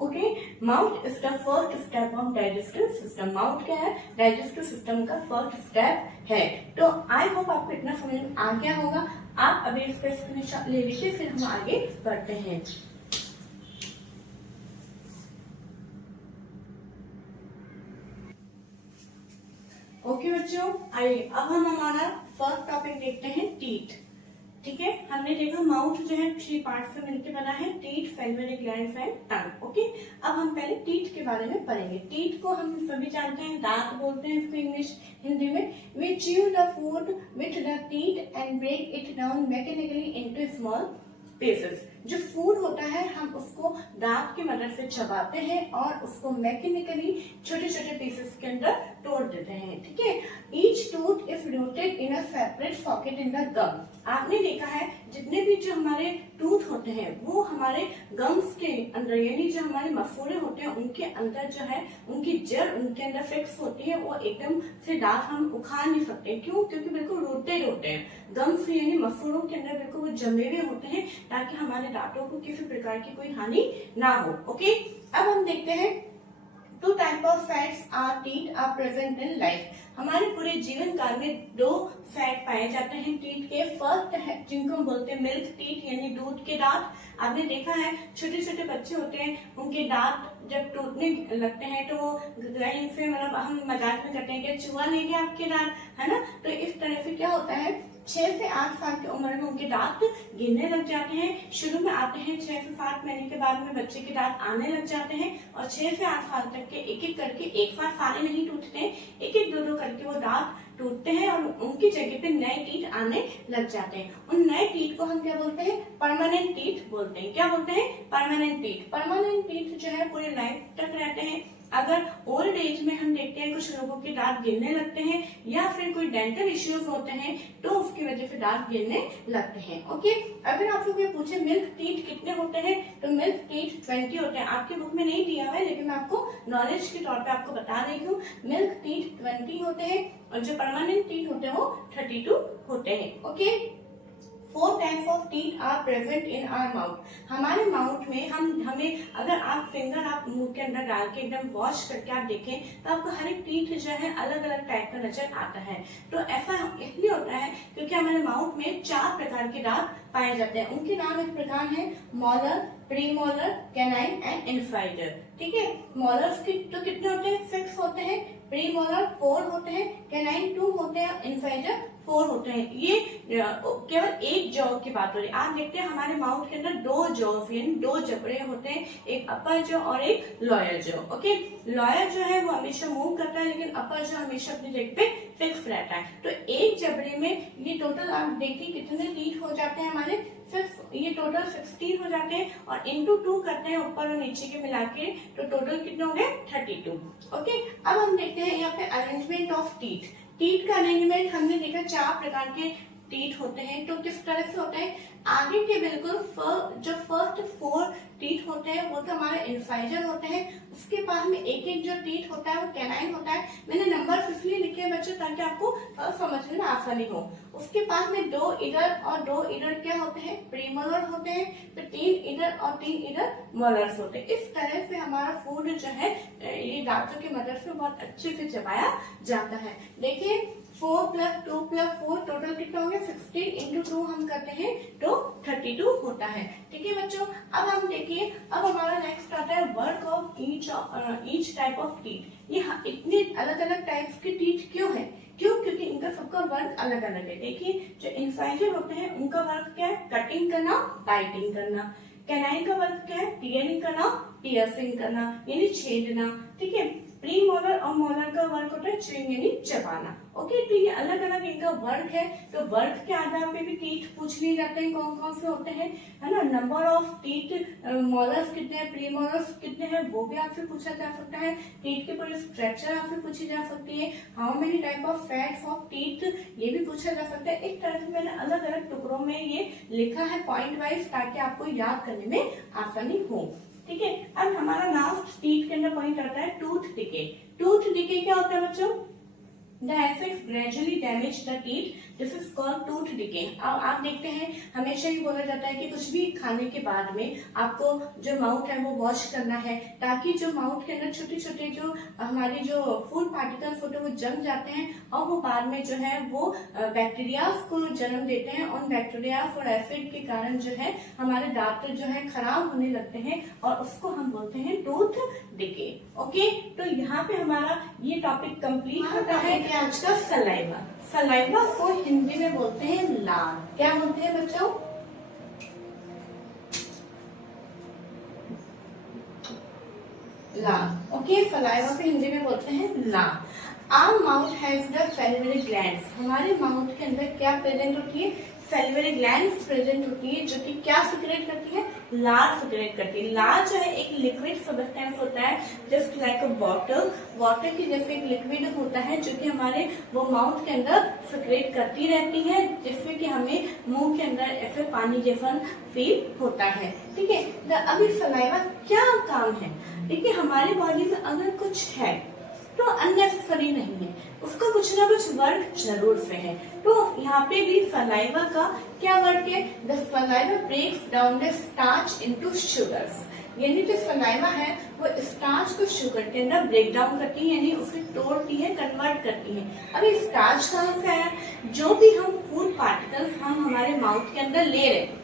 Okay, mouth is the first step of digestive system. Mouth क्या है? डाइजेस्टिव सिस्टम का फर्स्ट स्टेप है। तो आई होप आपको इतना समझ में आ गया होगा। आप अभी इसका स्क्रीनशॉट ले लीजिए, फिर हम आगे बढ़ते हैं। ओके बच्चों, आइए अब हम हमारा फर्स्ट टॉपिक देखते हैं, टीथ। ठीक है, हमने देखा माउथ जो है 3 पार्ट से मिलकर बना है, teeth, salivary glands and tongue. Okay, अब हम पहले टीथ के बारे में पढ़ेंगे। टीथ को हम सभी जानते हैं, दांत बोलते हैं इसको इंग्लिश हिंदी में। We chew the food with the teeth and break it down mechanically into small pieces. जो फूड होता है हम उसको दांत की मदद से चबाते हैं और उसको मैकेनिकली छोटे छोटे पीसेस के अंदर तोड़ देते हैं। ठीक है, each tooth is rooted in a separate socket in the gum. आपने देखा है जितने भी जो हमारे टूथ होते हैं वो हमारे गम्स के अंदर यानी जो हमारे मसूड़े होते हैं उनके अंदर जो है उनकी जड़ उनके अंदर फिक्स होती है। वो एकदम से दांत हम उखाड़ नहीं सकते। क्यों? क्योंकि बिल्कुल रूटेड होते हैं गम्स यानी मसूड़ों के अंदर, बिल्कुल वो जमे हुए होते हैं ताकि हमारे दांतों को किसी प्रकार की कोई हानि ना हो। ओके, अब हम देखते हैं 2 type of fats are teeth are present in life. हमारे पूरे जीवन काल में 2 फैट पाए जाते हैं टीथ के। फर्स्ट है जिनको हम बोलते हैं मिल्क टीथ यानी दूध के दांत। आपने देखा है छोटे छोटे बच्चे होते हैं, उनके दांत जब टूटने लगते हैं तो वो कहीं से मतलब हम मजाक में करते हैं कि चूहा ले गया आपके दांत, है ना। तो इस तरह से क्या होता है 6 से 8 साल की उम्र में उनके दांत गिरने लग जाते हैं। शुरू में आते हैं 6 से 7 महीने के बाद में बच्चे के दांत आने लग जाते हैं और 6 से 8 साल तक के एक एक करके, एक साथ सारे नहीं टूटते हैं, एक एक दो करके वो दांत टूटते हैं और उनकी जगह पे नए टीथ आने लग जाते हैं। उन नए टीथ को हम क्या बोलते हैं? परमानेंट टीथ बोलते हैं। क्या बोलते हैं? Permanent teeth. परमानेंट टीथ जो है पूरे लाइफ तक रहते हैं। अगर ओल्ड एज में हम देखते हैं कुछ लोगों के दांत गिरने लगते हैं या फिर कोई डेंटल इश्यूज होते हैं तो उसकी वजह से दांत गिरने लगते हैं। ओके, अगर आप लोग ये पूछे मिल्क टीथ कितने होते हैं तो मिल्क टीथ 20 होते हैं। आपकी बुक में नहीं दिया हुआ है लेकिन मैं आपको नॉलेज के तौर पे आपको बता रही हूँ। मिल्क टीथ 20 होते हैं और जो परमानेंट टीथ होते हैं वो 32 होते हैं। Okay, 4 types of teeth are present in our mouth. हमारे माउथ में हमें अगर आप फिंगर आप मुंह के अंदर डाल के एकदम वॉश करके आप देखें तो आपको हर एक टीथ जो है अलग अलग टाइप का नजर आता है। तो ऐसा इसलिए होता है क्योंकि हमारे माउथ में 4 प्रकार के दांत पाए जाते हैं। उनके नाम इस प्रकार हैं, मॉलर, प्रीमोलर, कैनाइन एंड इंसाइडर। ठीक है, मॉलर्स के तो कितने होते हैं? 6 होते हैं, प्रीमोलर 4 होते हैं, कैनाइन 2 होते हैं, इंसाइडर 4 होते हैं। ये केवल एक जॉ की बात हो रही है। आप देखते हैं हमारे माउथ के अंदर 2 जॉज यानी 2 जबड़े होते हैं, एक अपर जॉ और एक लोअर जॉ। ओके, लोअर जो है वो हमेशा मूव करता है लेकिन अपर जॉ हमेशा अपनी जगह पे फिक्स रहता है। तो एक जबड़े में ये टोटल आप देखिए कितने टीथ हो जाते हैं हमारे, ये टोटल 16 हो जाते हैं और इंटू 2 करते हैं ऊपर और नीचे के मिला के तो टोटल कितने हो गए? 32। ओके, अब हम देखते हैं यहाँ पे अरेंजमेंट ऑफ टीथ। टीथ का अरेंजमेंट हमने देखा 4 प्रकार के टीथ होते हैं तो किस तरह से होते हैं, आगे के बिल्कुल जो फर्स्ट 4 टीथ होते हैं वो तो हमारे इंसाइजर होते हैं, उसके बाद में एक एक जो टीथ होता है वो कैनाइन होता है। मैंने नंबर इसलिए लिखे हैं बच्चों ताकि आपको समझने में आसानी हो। उसके बाद में 2 इधर और 2 इधर क्या होते हैं, प्रीमोलर होते हैं, फिर 3 इधर और 3 इधर मोलर्स होते हैं। इस तरह से हमारा फूड जो है ये दांतों की मदद से बहुत अच्छे से चबाया जाता है। देखिए 4 + 2 + 4 टोटल कितना हो गया, 16 × 2 हम करते हैं तो 32 होता है। ठीक है बच्चों, अब हम देखिए अब हमारा नेक्स्ट आता है work of each type of teeth. ये इतने अलग अलग टाइप्स के टीथ क्यों है, क्यों, क्योंकि इनका सबका वर्क अलग अलग है। देखिए जो इंसाइजर होते हैं उनका वर्क क्या है, कटिंग करना, बाइटिंग करना। कैनाइन का वर्क क्या है, टीयरिंग करना, पियर्सिंग करना यानी छेदना। ठीक है, प्री मोलर और मोलर का वर्क होता है च्यूइंग यानी चबाना। ओके, तो ये अलग अलग इनका वर्क है। तो वर्क के आधार पे भी टीथ पूछ लिए जाते हैं कौन कौन से होते हैं, है ना। नंबर ऑफ टीथ मोलर्स कितने हैं, प्री मोलर्स कितने हैं वो भी आपसे पूछा जा सकता है। टीथ के पूरे स्ट्रक्चर आपसे पूछी जा सकती है। How many type of sets of teeth ये भी पूछा जा सकता है। एक तरह से मैंने अलग अलग टुकड़ों में ये लिखा है पॉइंट वाइज ताकि आपको याद करने में आसानी हो। ठीक है, अब हमारा लास्ट टीथ के अंदर पॉइंट आता है टूथ डिके। टूथ डिके क्या होता है बच्चों, The insects gradually damage the teeth. This is called tooth decay. अब आप देखते हैं हमेशा ही बोला जाता है कि कुछ भी खाने के बाद में आपको जो माउथ है वो वॉश करना है ताकि जो माउथ के अंदर छोटे छोटे जो हमारी जो फूड पार्टिकल्स होते हैं वो जम जाते हैं और वो बाद में जो है वो बैक्टीरियाज को जन्म देते हैं। उन बैक्टीरियाज और एसिड के कारण जो है हमारे दांत जो है खराब होने लगते हैं और उसको हम बोलते हैं टूथ डिके। ओके, तो यहाँ पे हमारा ये टॉपिक कंप्लीट होता है कि आज का सलाइवा। सलाइवा को हिंदी में बोलते हैं लार। क्या बोलते हैं बच्चों, लार। ओके, सलाइवा को हिंदी में बोलते हैं लार। Our mouth has the salivary glands. हमारे माउथ के अंदर क्या प्रेजेंट होती है, सैलिवरी ग्लैंड्स प्रेजेंट होती है जो कि क्या सिक्रेट करती है, लार सिक्रेट करती है। लार जो है एक लिक्विड सब्सटेंस होता है जस्ट लाइक वाटर। वाटर की जैसे एक लिक्विड होता है जो कि हमारे वो माउथ के अंदर सिक्रेट करती रहती है जिससे कि हमें मुंह के अंदर ऐसे पानी जैसा फील होता है। ठीक है, अभी सलाइवा क्या काम है, देखिए हमारे बॉडी में अगर कुछ है तो अननेसेसरी नहीं है, उसका कुछ ना कुछ वर्क जरूर से है। तो यहाँ पे भी सलाइवा का क्या वर्क है, the saliva breaks down the starch into sugars. यानी जो सलाइवा है वो स्टार्च को शुगर के अंदर ब्रेक डाउन करती है यानी उसे तोड़ती है, कन्वर्ट करती है। अभी स्टार्च कहाँ से आया, जो भी हम फूड पार्टिकल्स हम हमारे माउथ के अंदर ले रहे हैं,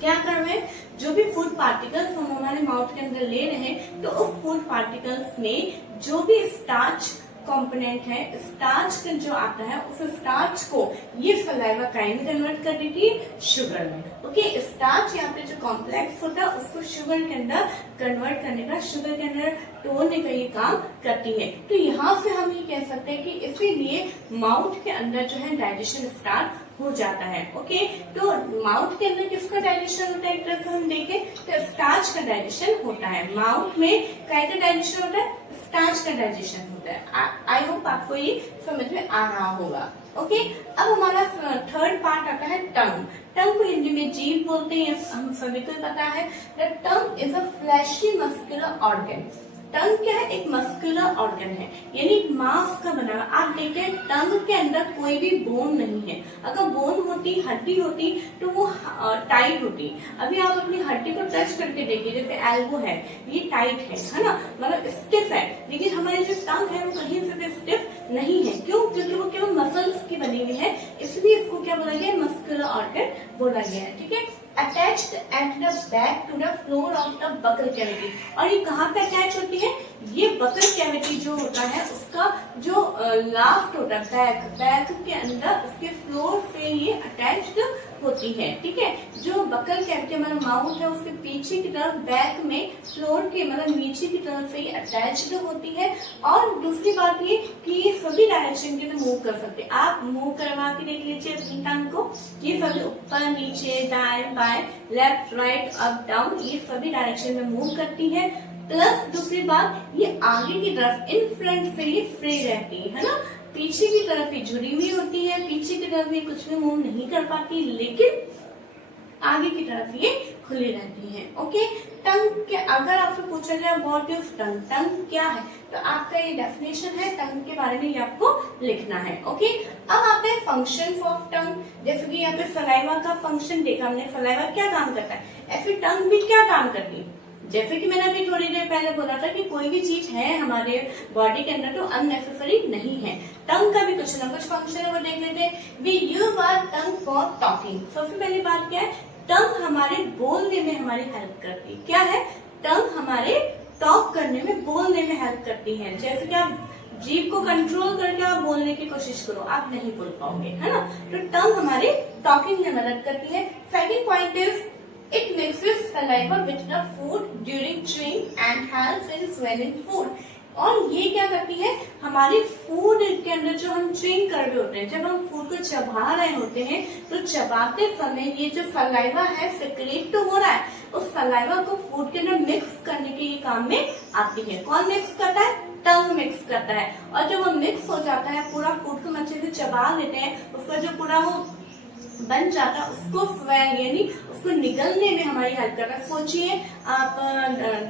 क्या कर रहे हैं, जो भी फूड पार्टिकल्स हम हमारे माउथ के अंदर ले रहे हैं तो उस फूड पार्टिकल्स में जो भी स्टार्च कंपोनेंट है, स्टार्च जो आता है उस स्टार्च को ये सलाइवा काइंड कन्वर्ट कर देती है शुगर में। ओके, स्टार्च यहाँ पे जो कॉम्प्लेक्स होता है उसको शुगर के अंदर कन्वर्ट करने का, शुगर के अंदर तोड़ने का ये काम करती है। तो यहाँ से हम ये कह सकते हैं कि इसीलिए माउथ के अंदर जो है डाइजेशन स्टार्ट हो जाता है। ओके, तो माउथ के अंदर किसका डाइजेशन होता है, एक तरह से हम देखें तो स्टार्च का डाइजेशन होता है। माउथ में क्या का डाइजेशन होता है, स्टार्च का डाइजेशन होता है। आई होप आपको ये समझ में आ रहा होगा। ओके, अब हमारा थर्ड पार्ट आता है टंग। टंग को हिंदी में जीभ बोलते हैं, हम सभी को पता है। The tongue is a fleshy muscular organ. Tongue क्या है, एक मस्कुलर ऑर्गन है यानी मांस का बना। आप देखिए टंग के अंदर कोई भी बोन नहीं है। अगर बोन होती, हड्डी होती तो वो टाइट होती। अभी आप अपनी हड्डी को टच करके देखिए, जैसे एल्बो है ये टाइट है ना, मतलब स्टिफ है। लेकिन हमारी जो टंग है वो कहीं से भी स्टिफ नहीं है। क्यों, क्योंकि वो केवल मसल्स की बनी हुई है, इसलिए इसको क्या बोला गया, मस्कुलर ऑर्गन बोला गया है। ठीक है, attached at the back to the floor of the buccal cavity. और ये कहाँ पे अटैच होती है, ये बकल कैविटी जो होता है उसका जो लास्ट होता है बैक के अंदर उसके फ्लोर से ये अटैच्ड होती है। ठीक है, जो बकल कैविटी हमारा माउथ है उसके पीछे की तरफ बैक में फ्लोर के मतलब नीचे की तरफ से ये अटैच्ड होती है। और दूसरी बात ये कि ये सभी डायरेक्शन के अंदर मूव कर सकते हैं। आप मूव करवा के देख लीजिए अपनी टंग को, ये सभी ऊपर नीचे दाएं बाएं लेफ्ट राइट अप डाउन ये सभी डायरेक्शन में मूव करती है। प्लस दूसरी बात ये आगे की तरफ इन फ्रंट से ये फ्री रहती है ना, पीछे की तरफ ही झुरी हुई होती है, पीछे की तरफ ही कुछ भी मूव नहीं कर पाती, लेकिन आगे की तरफ ये खुली रहती है। ओके, टंग के अगर आपसे पूछा जाए व्हाट इज टंग, टंग क्या है, तो आपका ये डेफिनेशन है, टंग के बारे में ये आपको लिखना है। ओके, अब आते हैं फंक्शन ऑफ टंग। जैसे कि यहाँ पे सलाइवा का फंक्शन देखा हमने, सलाइवा क्या काम करता है, ऐसे टंग भी क्या काम करती है। जैसे कि मैंने अभी थोड़ी देर पहले बोला था कि कोई भी चीज है हमारे बॉडी के अंदर तो अननेसेसरी नहीं है, टंग का भी कुछ ना कुछ फंक्शन है, वो देख लेते हैं। We use our tongue for talking. सबसे पहली बात क्या है, टंग हमारे बोलने में हमारी हेल्प करती है। क्या है, टंग हमारे टॉक करने में, बोलने में हेल्प करती है। जैसे कि आप जीभ को कंट्रोल करके आप बोलने की कोशिश करो, आप नहीं बोल पाओगे, है ना। तो टंग हमारे टॉकिंग में मदद करती है। Second point is it mixes saliva with the food during chewing and helps in swallowing food। और ये क्या करती है, हमारी फूड के अंदर जो हम च्यूइंग कर रहे होते हैं, जब हम फूड को चबा रहे होते हैं, तो चबाते समय ये जो सलाइवा है सिक्रेट तो हो रहा है, उस सलाइवा को फूड के अंदर मिक्स करने के ये काम में आती है। कौन मिक्स करता है, टंग मिक्स करता है। और जब वो मिक्स हो जाता है, पूरा फूड को अच्छे से चबा लेते हैं, उसका जो पूरा वो बन जाता है, उसको स्वेल यानी उसको निगलने में हमारी हेल्प करता है। सोचिए आप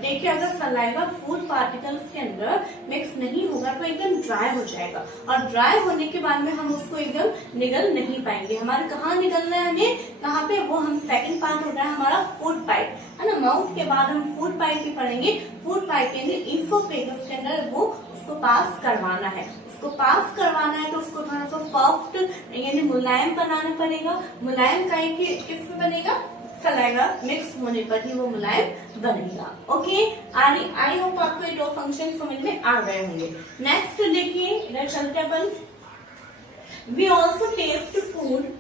देखिए, अगर सलाइवा फूड पार्टिकल्स के अंदर मिक्स नहीं होगा तो एकदम ड्राई हो जाएगा, और ड्राई होने के बाद में हम उसको एकदम निगल नहीं पाएंगे। हमारे कहाँ निगलना है, हमें कहाँ पे, वो हम सेकंड पार्ट होता है हमारा फूड पाइप, है ना। माउथ के बाद हम फूड पाइप भी पढ़ेंगे। फूड पाइप के अंदर ईसोफेगस के अंदर वो उसको पास करवाना है, उसको पास करवाना है, तो उसको थोड़ा सा सॉफ्ट यानी मुलायम बनाना पड़ेगा। मुलायम काहे के किससे बनेगा, सलाइवा मिक्स होने पर ही वो मुलायम बनेगा। ओके, आई होप आपको ये दो फंक्शन समझ में आ गए होंगे। नेक्स्ट देखिए, इधर चलते अपन। We also taste food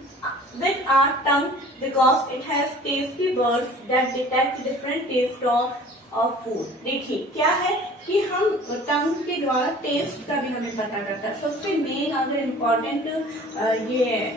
with our tongue because it has tasty words that detect different taste of food। देखिए क्या है कि हम टंग के द्वारा टेस्ट का भी हमें पता करता है। सबसे मेन अगर इम्पोर्टेंट ये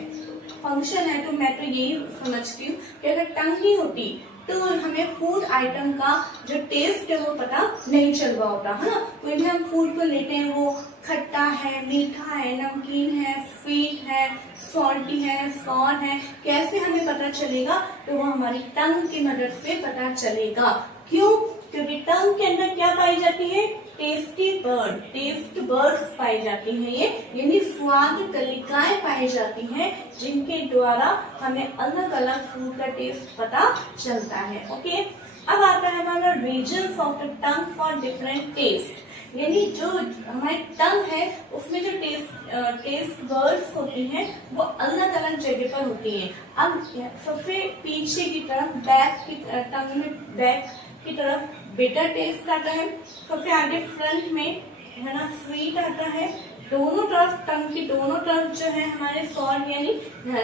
फंक्शन है तो मैं तो यही समझती हूँ कि अगर टंग नहीं होती तो हमें फूड आइटम का जो टेस्ट है वो पता नहीं चल रहा होता, है ना। कोई भी हम फूड को लेते हैं, वो खट्टा है, मीठा है, नमकीन है, स्वीट है, सॉल्टी है, सॉर है, कैसे हमें पता चलेगा, तो वो हमारी टंग की मदद से पता चलेगा। क्यों, क्योंकि टंग के अंदर क्या पाई जाती है, टेस्टी बर्ड, टेस्ट बर्ड्स पाई जाती हैं, ये यानी स्वाद कलिकाएं पाई जाती हैं, जिनके द्वारा हमें अलग अलग फूड का टेस्ट पता चलता है। ओके, अब आता है हमारा regions of the tongue for different taste, यानी जो हमारी टंग है उसमें जो टेस्ट बर्ड्स होती हैं वो अलग अलग जगह पर होती हैं। अब सबसे पीछे की तरफ बैक की टंग में बैक की तरफ बिटर टेस्ट आता है, सबसे आगे फ्रंट में है ना स्वीट आता है, दोनों तरफ टंग की दोनों तरफ जो है हमारे सॉल्ट यानी क्या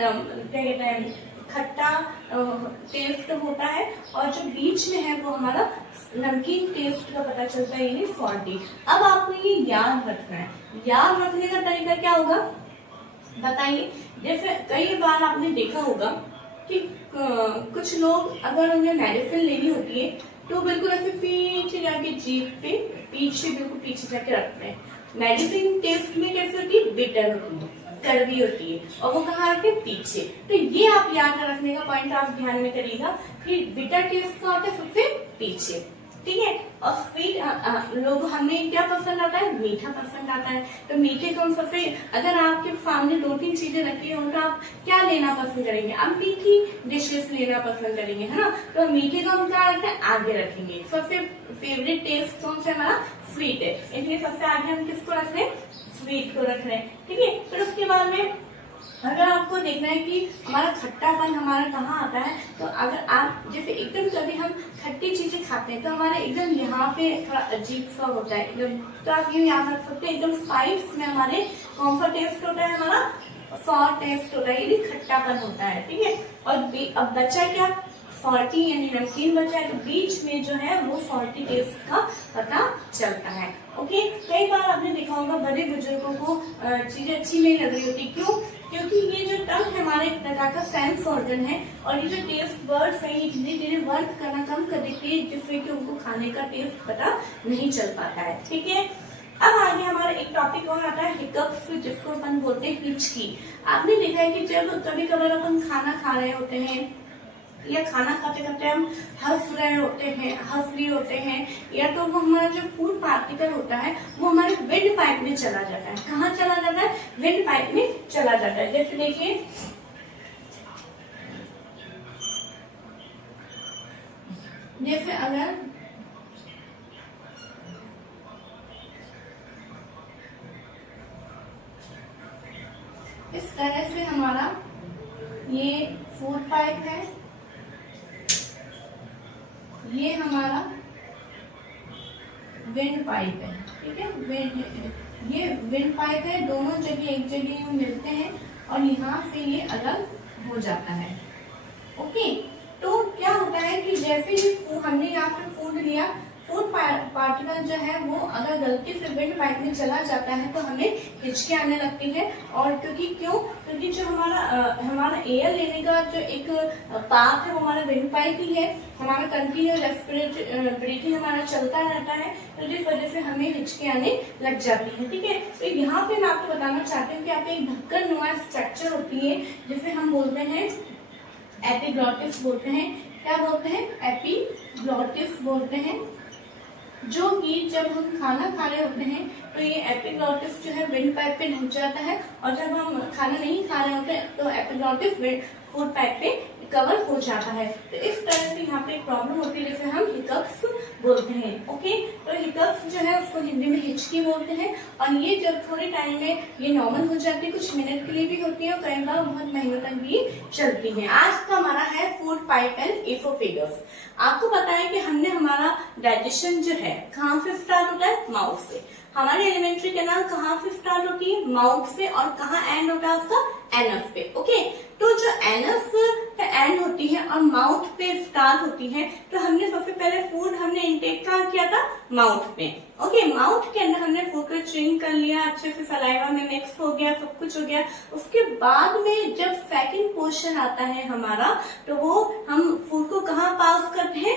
कहते हैं खट्टा टेस्ट होता है, और जो बीच में है वो हमारा नमकीन टेस्ट का पता चलता है यानी सॉल्टी। अब आपको ये याद रखना है, याद रखने का तरीका क्या होगा बताइए। जैसे कई बार आपने देखा होगा कि कुछ लोग अगर उन्हें मेडिसिन लेनी होती है तो बिल्कुल ऐसे पीछे जाके जीभ पे पीछे बिल्कुल पीछे जाके रखते हैं। मेडिसिन टेस्ट में कैसे होती है, बिटर होती है, कड़वी होती है, और वो कहाँ रखते हैं, पीछे। तो ये आप याद रखने का पॉइंट आप ध्यान में करिएगा कि बिटर टेस्ट का होता है सबसे पीछे, ठीक है। और स्वीट लोग हमें क्या पसंद आता है, मीठा पसंद आता है। तो मीठे को हम सबसे, अगर आपके सामने दो तीन चीजें रखी हो तो आप क्या लेना पसंद करेंगे, आप मीठी डिशेस लेना पसंद करेंगे, है ना। तो मीठे को हम क्या रखते हैं, आगे रखेंगे। सबसे फेवरेट टेस्ट कौन सा हमारा, स्वीट है, इसलिए सबसे आगे हम किसको रख रहे हैं, स्वीट को रख रहे हैं, ठीक है। फिर उसके बाद में अगर आपको देखना है कि हमारा खट्टापन हमारा कहाँ आता है, तो अगर आप जैसे एकदम कभी हम खट्टी चीजें खाते हैं तो हमारे एकदम यहाँ पे थोड़ा अजीब सा होता है एकदम, तो आप ये याद रख सकते हैं एकदम साइड्स में हमारे कौन सा टेस्ट होता है, हमारा सॉर टेस्ट होता है, यानी खट्टापन होता है, ठीक है। और अब बचा क्या, सॉल्टी यानी नमकीन बचा है, तो बीच में जो है वो सॉल्टी टेस्ट का पता चलता है। ओके, कई बार आपने देखा होगा बड़े बुजुर्गों को चीजें अच्छी नहीं लग रही होती, क्यों, क्योंकि ये जो टंग हमारे एक प्रकार का सेंस ऑर्गन है, और ये जो टेस्ट बर्ड्स है ये धीरे धीरे वर्क करना कम कर देती है, जिससे कि उनको खाने का टेस्ट पता नहीं चल पाता है, ठीक है। अब आगे हमारा एक टॉपिक और आता है हिकअप्स, जिसको अपन बोलते हैं हिचकी। आपने देखा है कि जब कभी कभार अपन खाना खा रहे होते हैं या खाना खाते खाते हम हंस रहे होते हैं या तो वो हमारा जो फूड पार्टिकल होता है वो हमारे विंड पाइप में चला जाता है। कहाँ चला जाता है? विंड पाइप में चला जाता है। जैसे देखिए, जैसे अगर इस तरह से हमारा ये फूड पाइप है, ये हमारा विंड पाइप है, ठीक है। ये विंड पाइप है, दोनों जगह एक जगह मिलते हैं और यहाँ से ये अलग हो जाता है। ओके, तो क्या होता है कि जैसे ही हमने यहाँ पे फूड लिया, फूड पार्टिकल जो है वो अगर गलती से विंड पाइप में चला जाता है तो हमें हिचकी आने लगती है। और क्योंकि जो हमारा एयर लेने का जो एक पाथ है वो हमारा विंड पाइप ही है, हमारा कंटिन्यू ब्रीथिंग हमारा चलता रहता है, तो जिस वजह से हमें हिचकी आने लग जाती है, ठीक है। तो यहाँ पे मैं आपको बताना चाहती हूँ कि यहाँ पे एक ढक्कन नुमा स्ट्रक्चर होती है जिसे हम बोलते हैं एपिग्लॉटिस बोलते हैं। क्या बोलते हैं? एपिग्लॉटिस बोलते हैं। जो कि जब हम खाना खा रहे होते हैं तो ये एपिग्लॉटिस जो है विंड पाइप पे ढक जाता है, और जब हम खाना नहीं खा रहे होते तो एपिग्लॉटिस फूड पाइप पे कवर हो जाता है। तो इस तरह से यहाँ पे एक प्रॉब्लम होती है जिसे हम हिकअप्स बोलते हैं। ओके, तो हिकअप्स जो है उसको हिंदी में हिचकी बोलते हैं, और ये जब थोड़े टाइम में ये नॉर्मल हो जाती है, कुछ मिनट के लिए भी होती है और कई बार बहुत महीनों तक भी चलती है। आज का हमारा है फूड पाइप एंड एसोफेगस। आपको पता है कि हमने हमारा डाइजेशन जो है कहाँ से स्टार्ट होता है? माउथ से। हमारी एलिमेंट्री कैनाल कहाँ से स्टार्ट होती है? माउथ से। और कहाँ एंड होता है उसका? एनस पे। ओके, तो जो एनस पे एंड होती है और माउथ पे स्टार्ट होती है, तो हमने सबसे पहले फूड हमने इंटेक कहाँ किया था? माउथ पे। ओके, माउथ के अंदर हमने फूड को च्यूइंग कर लिया, अच्छे से सलाइवा में मिक्स हो गया, सब कुछ हो गया। उसके बाद में जब सेकंड पोर्शन आता है हमारा, तो वो हम फूड को कहाँ पास करते हैं?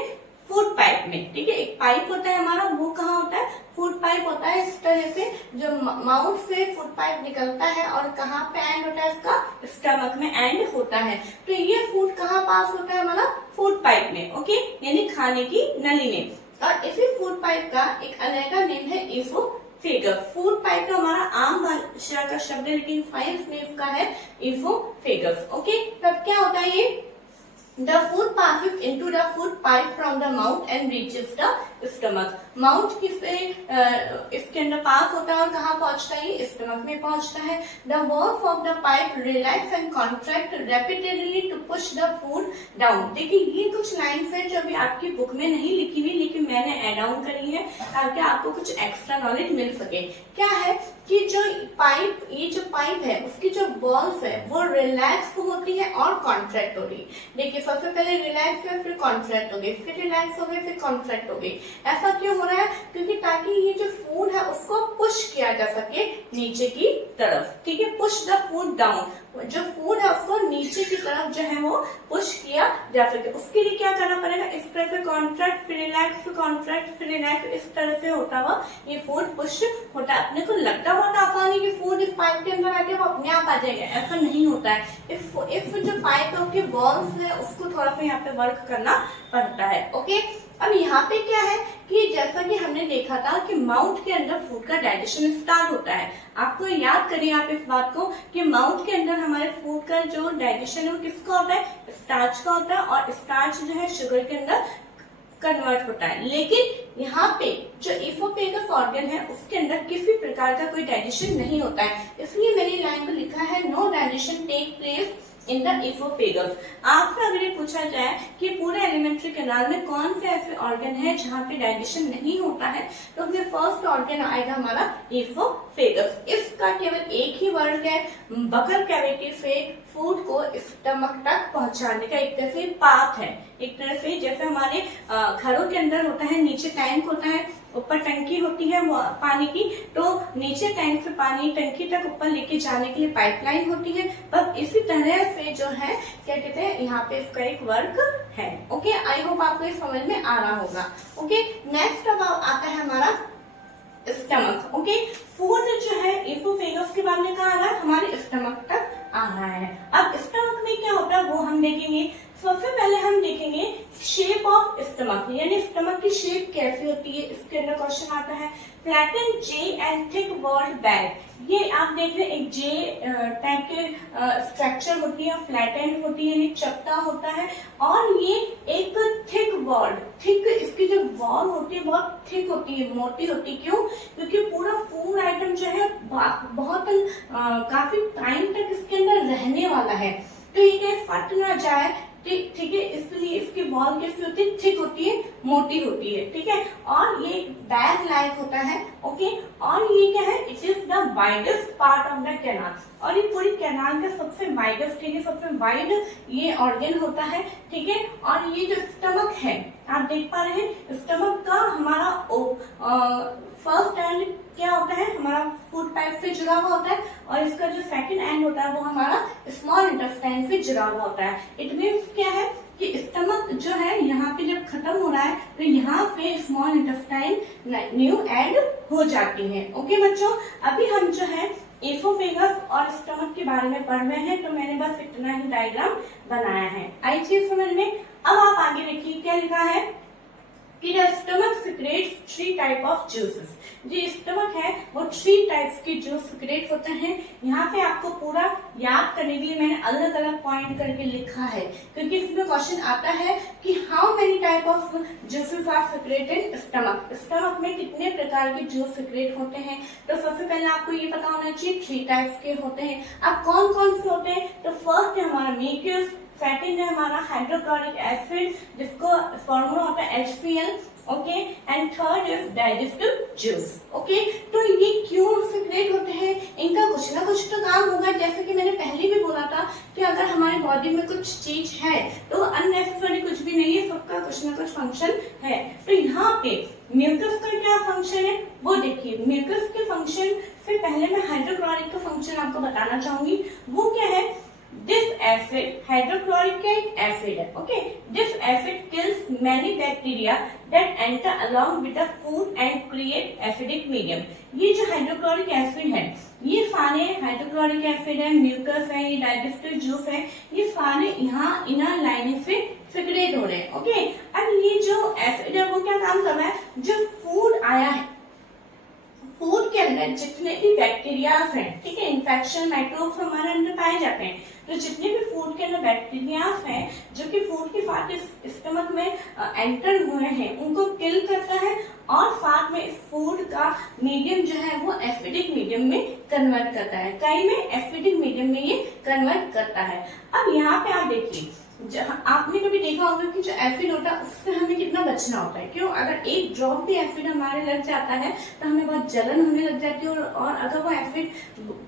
फूड पाइप में, ठीक है। एक पाइप होता है हमारा, वो कहाँ होता है? फूड पाइप होता है। इस तरह से जो माउथ से फूड पाइप निकलता है और कहाँ पे एंड होता है? इसका स्टमक में एंड होता है। तो ये फूड कहाँ पास होता है हमारा? फूड पाइप में। ओके, यानी खाने की नली में। और इसी फूड पाइप का एक अलग नेम है एसोफेगस। फूड पाइप का हमारा आम भाषा का शब्द है, लेकिन साइंस में इसका है एसोफेगस। ओके, तब क्या होता है? ये The food passes into the food pipe from the mouth and reaches the stomach. Mouth किससे इसके अंदर पास होता है और कहाँ पहुंचता है? स्टमक में पहुंचता है। The walls of the pipe relax and contract rapidly to push the food down. देखिए, ये कुछ लाइन्स है जो अभी आपकी बुक में नहीं लिखी हुई, लेकिन मैंने एड ऑन करी है ताकि आपको कुछ एक्स्ट्रा नॉलेज मिल सके। क्या है कि ये जो पाइप है उसकी जो वॉल्स है वो रिलैक्स होती है और कॉन्ट्रैक्ट हो रही। देखिए, सबसे पहले रिलैक्स है, फिर कॉन्ट्रैक्ट हो गई, फिर रिलैक्स हो गई, फिर कॉन्ट्रैक्ट हो गई। ऐसा क्यों हो रहा है? क्योंकि ताकि ये जो फूड है उसको पुश किया जा सके नीचे की तरफ, ठीक है। पुश द फूड डाउन, जो फूड है उसको नीचे की तरफ जो है वो पुश किया जा सके। उसके लिए क्या करना पड़ेगा? इस तरह से कॉन्ट्रैक्ट फिर रिलैक्स, कॉन्ट्रैक्ट फिर रिलैक्स, इस तरह से होता हुआ ये फूड पुश होता है। अपने को लगता बहुत आसान है कि फूड इस पाइप के अंदर आके वो अपने आप आ जाएगा, ऐसा नहीं होता है। इस जो पाइप है उसके वॉल्स है उसको थोड़ा सा यहाँ पे वर्क करना पड़ता है। ओके, अब यहाँ पे क्या है कि जैसा कि हमने देखा था कि माउथ के अंदर फूड का डाइजेशन स्टार्ट होता है। आपको याद करिए आप इस बात को कि माउथ के अंदर हमारे फूड का जो डाइजेशन है वो किसका होता है? स्टार्च का होता है, और स्टार्च जो है शुगर के अंदर कन्वर्ट होता है। लेकिन यहाँ पे जो एसोफेगस ऑर्गन है उसके अंदर किसी प्रकार का कोई डाइजेशन नहीं होता है, इसलिए मैंने लाइन को लिखा है no digestion take place in the oesophagus. आपसे अगर ये पूछा जाए कि पूरे एलिमेंट्री कैनाल में कौन से ऐसे ऑर्गन है जहाँ पे डाइजेशन नहीं होता है, तो फिर फर्स्ट ऑर्गन आएगा हमारा एसोफेगस। इसका केवल एक ही वर्क है, बकल कैविटी से फूड को स्टमक तक पहुंचाने का एक तरह से पाथ है। एक तरह से जैसे हमारे घरों के अंदर होता है, नीचे टैंक होता है, ऊपर टंकी होती है पानी की, तो नीचे टैंक से पानी टंकी तक ऊपर लेके जाने के लिए पाइपलाइन होती है। बस इसी तरह से जो है क्या कहते हैं, यहाँ पे इसका एक वर्क है। ओके, आई होप आपको ये समझ में आ रहा होगा। ओके, नेक्स्ट अब आता है हमारा स्टमक। ओके, फूड जो है एसोफेगस के बारे में कहा आ रहा है, हमारे स्टमक तक आ रहा है। अब स्टमक में क्या होता है वो हम देखेंगे। सबसे पहले हम देखेंगे शेप ऑफ स्टमक, यानी स्टमक की शेप कैसी होती है, इसके अंदर क्वेश्चन आता है। Flattened J and thick walled bag, ये आप देख रहे हैं एक जे टाइप के स्ट्रक्चर होती है, फ्लैटन होती है, चपटा होता है, और ये एक थिक वॉल्ड, थिक इसकी जो वॉल होती है बहुत थिक होती है, मोटी होती है। क्यों? क्योंकि पूरा फूड आइटम जो है बहुत काफी टाइम तक इसके अंदर रहने वाला है, तो ये कहीं फट ना जाए, ठीक है, इसलिए इसकी वॉल कैसी होती है, थिक होती है, मोटी होती है, ठीक है, और ये बैग लाइक होता है। ओके, और ये क्या है, it is the widest part of the canal, और ये पूरी कैनाल का सबसे वाइडेस्ट, ठीक है, सबसे वाइड ये ऑर्गन होता है, ठीक है। और ये जो स्टमक है आप देख पा रहे हैं, स्टमक का हमारा फर्स्ट एंड क्या होता है, हमारा फूड पाइप से जुड़ा हुआ होता है, और इसका जो सेकंड एंड होता है वो हमारा स्मॉल इंटेस्टाइन से जुड़ा हुआ होता है। इट मीन्स क्या है कि स्टमक जो है यहाँ पे जब खत्म हो रहा है तो यहाँ से स्मॉल इंटेस्टाइन न्यू एंड हो जाती है। ओके बच्चों, अभी हम जो है एसोफेगस और स्टमक के बारे में पढ़ रहे हैं, तो मैंने बस इतना ही डायग्राम बनाया है। आई चीज समझ में। अब आप आगे देखिए क्या लिखा है कि the stomach secretes 3 type of juices. जो स्टमक है वो 3 टाइप्स के जूस सिक्रेट होते हैं। यहाँ पे आपको पूरा याद करने के लिए मैंने अलग अलग पॉइंट करके लिखा है, क्योंकि इसमें क्वेश्चन आता है कि how many type of juices are secrete in stomach, stomach में कितने प्रकार के जूस सिक्रेट होते हैं। तो सबसे पहले आपको ये पता होना चाहिए 3 टाइप्स के होते हैं। अब कौन कौन से होते हैं, तो फर्स्ट है हमारा म्यूकस, सेकंड है हमारा हाइड्रोक्लोरिक एसिड जिसको फॉर्मूला होता है HCl, okay, and third is digestive juice. Okay, तो ये क्यों सिक्रेट होते हैं, इनका कुछ ना कुछ तो काम होगा। जैसे कि मैंने पहले भी बोला था कि अगर हमारी बॉडी में कुछ चीज है तो अननेसेसरी कुछ भी नहीं है, सबका कुछ ना कुछ फंक्शन है। तो यहाँ पे म्यूकस का क्या फंक्शन है वो देखिए। म्यूकस के फंक्शन से पहले मैं हाइड्रोक्लोरिक का फंक्शन आपको बताना चाहूंगी। वो क्या है, दिस एसिड, हाइड्रोक्लोरिक का एक एसिड है, okay, this acid kills many bacteria that enter along with the food and create acidic medium. ये जो हाइड्रोक्लोरिक एसिड है, ये सारे हाइड्रोक्लोरिक एसिड है, म्यूकस है, ये डाइजेस्टिव जूस है, ये सारे यहाँ इनर लाइनिंग से सिक्रेट हो रहे हैं। ओके, अब ये जो एसिड है वो क्या काम कर रहा है, जो फूड आया है, फूड के अंदर जितने भी बैक्टीरियाज हैं, ठीक है, इन्फेक्शन माइक्रोब्स हमारे अंदर पाए जाते हैं, तो जितने भी फूड के अंदर बैक्टीरियाज हैं जो कि फूड के साथ इस स्टमक में एंटर हुए हैं उनको किल करता है, और साथ में इस फूड का मीडियम जो है वो एसिडिक मीडियम में कन्वर्ट करता है, कई में एसिडिक मीडियम में ये कन्वर्ट करता है। अब यहाँ पे आप देखिए, आपने कभी देखा होगा कि जो एसिड होता है उससे हमें कितना बचना होता है। क्यों? अगर एक ड्रॉप भी एसिड हमारे लग जाता है तो हमें बहुत जलन होने लग जाती है, और अगर वो एसिड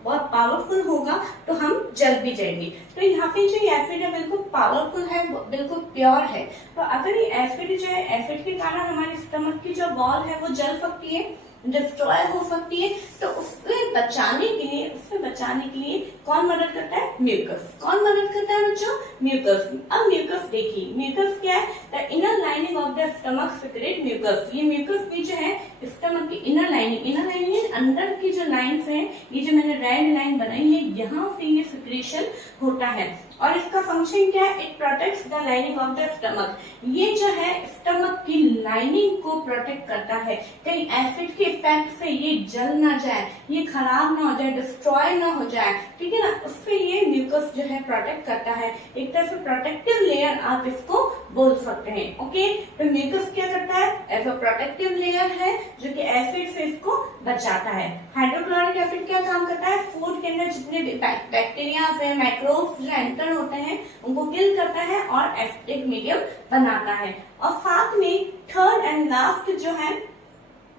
बहुत पावरफुल होगा तो हम जल भी जाएंगे। तो यहाँ पे जो एसिड है बिल्कुल पावरफुल है, बिल्कुल प्योर है। तो अगर ये एसिड जो है, एसिड के कारण हमारे स्टमक की जो वॉल है वो जल सकती है, डिस्ट्रॉय हो सकती है, तो उससे बचाने के लिए कौन मदद करता है, म्यूकस। कौन मदद करता है बच्चों, म्यूकस। अब म्यूकस देखिए, म्यूकस क्या है, the inner lining of the stomach secrete mucus. ये म्यूकस भी जो है स्टमक की इनर लाइनिंग अंदर की जो लाइन्स हैं, ये जो मैंने रेड लाइन बनाई है, यहाँ से ये सिक्रेशन होता है, और इसका फंक्शन क्या है, it protects the lining of the stomach. ये जो है स्टमक की लाइनिंग को प्रोटेक्ट करता है, कहीं एसिड के इफेक्ट से ये जल ना जाए, ये खराब ना हो जाए, डिस्ट्रॉय ना हो जाए, ठीक है ना, उससे ये म्यूकस जो है प्रोटेक्ट करता है। एक तरह से प्रोटेक्टिव लेयर आप इसको बोल सकते हैं। ओके, तो म्यूकस क्या करता है, एज अ प्रोटेक्टिव लेयर है जो कि एसिड से इसको बचाता है। हाइड्रोक्लोरिक एसिड क्या काम करता है, फूड के अंदर जितने भी बैक्टीरिया है, माइक्रोब्स जो एंटर होते हैं उनको किल करता है और एसिडिक मीडियम बनाता है। और साथ में थर्ड एंड लास्ट जो है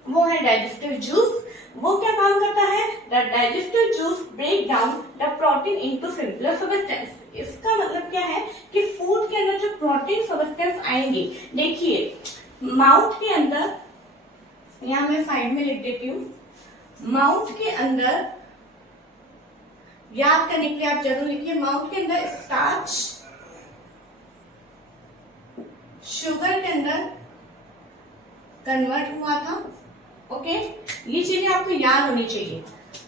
वो है डाइजेस्टिव जूस। वो क्या काम करता है, the digestive juice break down the protein into simpler substance. इसका मतलब क्या है कि फूड के अंदर जो प्रोटीन सब्सटेंस आएंगे, देखिए माउथ के अंदर, यहां मैं साइड में लिख देती हूँ, माउथ के अंदर याद करने के लिए आप जरूर लिखिए, माउथ के अंदर स्टार्च शुगर के अंदर कन्वर्ट हुआ था, ओके, ये चीजें आपको याद होनी चाहिए।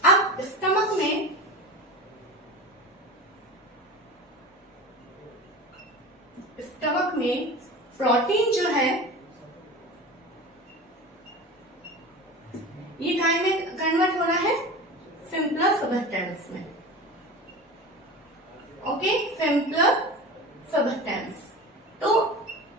अब स्टमक में प्रोटीन जो है ये काय में कन्वर्ट हो रहा है, सिंपलर सबस्टेंस में। Okay, simpler substance. तो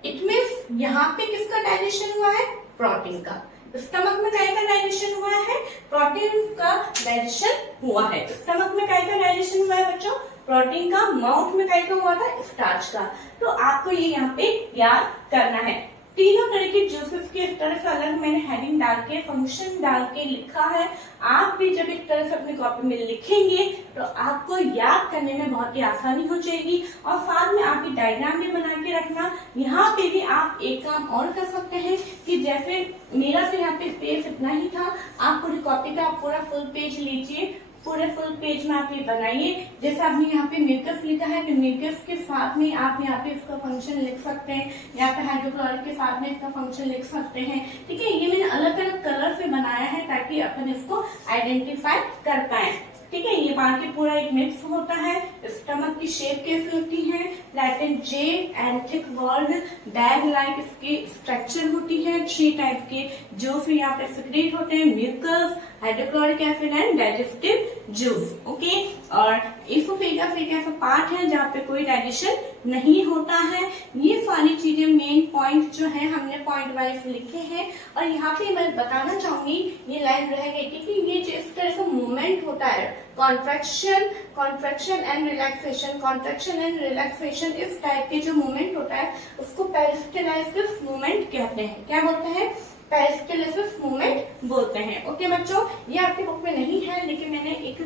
इट मीन्स यहाँ पे किसका डाइजेशन हुआ है, प्रोटीन का। स्टमक में काय का डाइजेशन हुआ है, प्रोटीन का डाइजेशन हुआ है। स्टमक में काय का डाइजेशन हुआ है बच्चों, प्रोटीन का। माउथ में काय का हुआ था, स्टार्च का। तो आपको ये यहाँ पे याद करना है। तीनों तरह के जूसेस की इस तरह से अलग मैंने हेडिंग डाल के, फंक्शन डाल के लिखा है। आप भी जब इस तरह से अपनी कॉपी में लिखेंगे तो आपको याद करने में बहुत ही आसानी हो जाएगी। और साथ में आप ये डायग्राम भी बना के रखना। यहाँ पे भी आप एक काम और कर सकते हैं कि जैसे मेरा तो यहाँ पे पेज इतना ही था, आप पूरी कॉपी का आप पूरा फुल पेज लीजिए। पूरे फुल पेज में आप ये बनाइए। जैसे आपने यहाँ पे म्यूकस लिखा है, तो म्यूकस के साथ में आप यहाँ पे इसका फंक्शन लिख सकते हैं। यहाँ पे हाइड्रोक्लोरिक के साथ में इसका फंक्शन लिख सकते हैं। ठीक है, ये मैंने अलग अलग कलर से बनाया है ताकि अपन इसको आइडेंटिफाई कर पाए। ठीक है, ये बाकी पूरा एक मिक्स होता है। स्टमक की शेप कैसे होती है, flattened J and thick walled bag like इसकी स्ट्रक्चर होती है। 3 टाइप के जो फिर यहाँ पे सिक्रेट होते हैं, mucus, hydrochloric acid and digestive juice. Okay, और इसोफेगस एक ऐसा पार्ट है जहाँ पे कोई डाइजेशन नहीं होता है। ये सारी चीजें मेन पॉइंट जो है हमने पॉइंट वाइज लिखे हैं। और यहाँ पे मैं बताना चाहूंगी, ये लाइन रह गई थी कि ये जिस तरह से मूवमेंट होता है, contraction and relaxation, contraction and relaxation, इस टाइप के जो मूवमेंट होता है उसको पेरिस्टलाइसिस मूवमेंट कहते हैं। क्या बोलते हैं, पेरिस्टलाइसिस मूवमेंट बोलते हैं। ओके बच्चों, ये आपके बुक में नहीं है लेकिन मैंने एक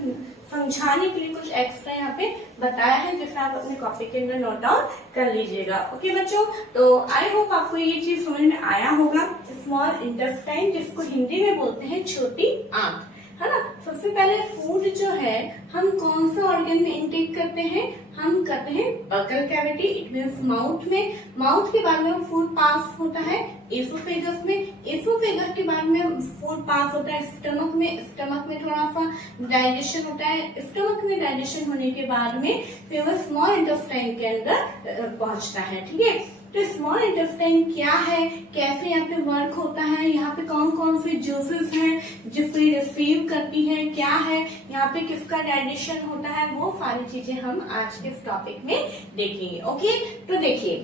समझाने के लिए कुछ एक्स्ट्रा यहाँ पे बताया है, जिसे आप अपनी कॉपी के अंदर नोट डाउन कर लीजिएगा। ओके बच्चों, तो आई होप आपको ये चीज समझ में आया होगा। स्मॉल इंटेस्टाइन, जिसको हिंदी में बोलते हैं छोटी आंत, है ना। सबसे पहले फूड जो है हम कौन सा ऑर्गन में इनटेक करते हैं, हम करते हैं buccal cavity, it means mouth में। माउथ के बाद में फूड पास होता है एसोफेगस में, एसोफेगस के बाद में फूड पास होता है स्टमक में, स्टमक में थोड़ा सा डाइजेशन होता है, स्टमक में डाइजेशन होने के बाद में फिर वह स्मॉल इंटेस्टाइन के अंदर पहुंचता है। ठीक है, तो स्मॉल इंटेस्टाइन क्या है, कैसे यहाँ पे वर्क होता है, यहाँ पे कौन कौन से जूसेस हैं जिसको रिसीव करती है, क्या है यहाँ पे, किसका डाइजेशन होता है, वो सारी चीजें हम आज के इस टॉपिक में देखेंगे। ओके, तो देखिए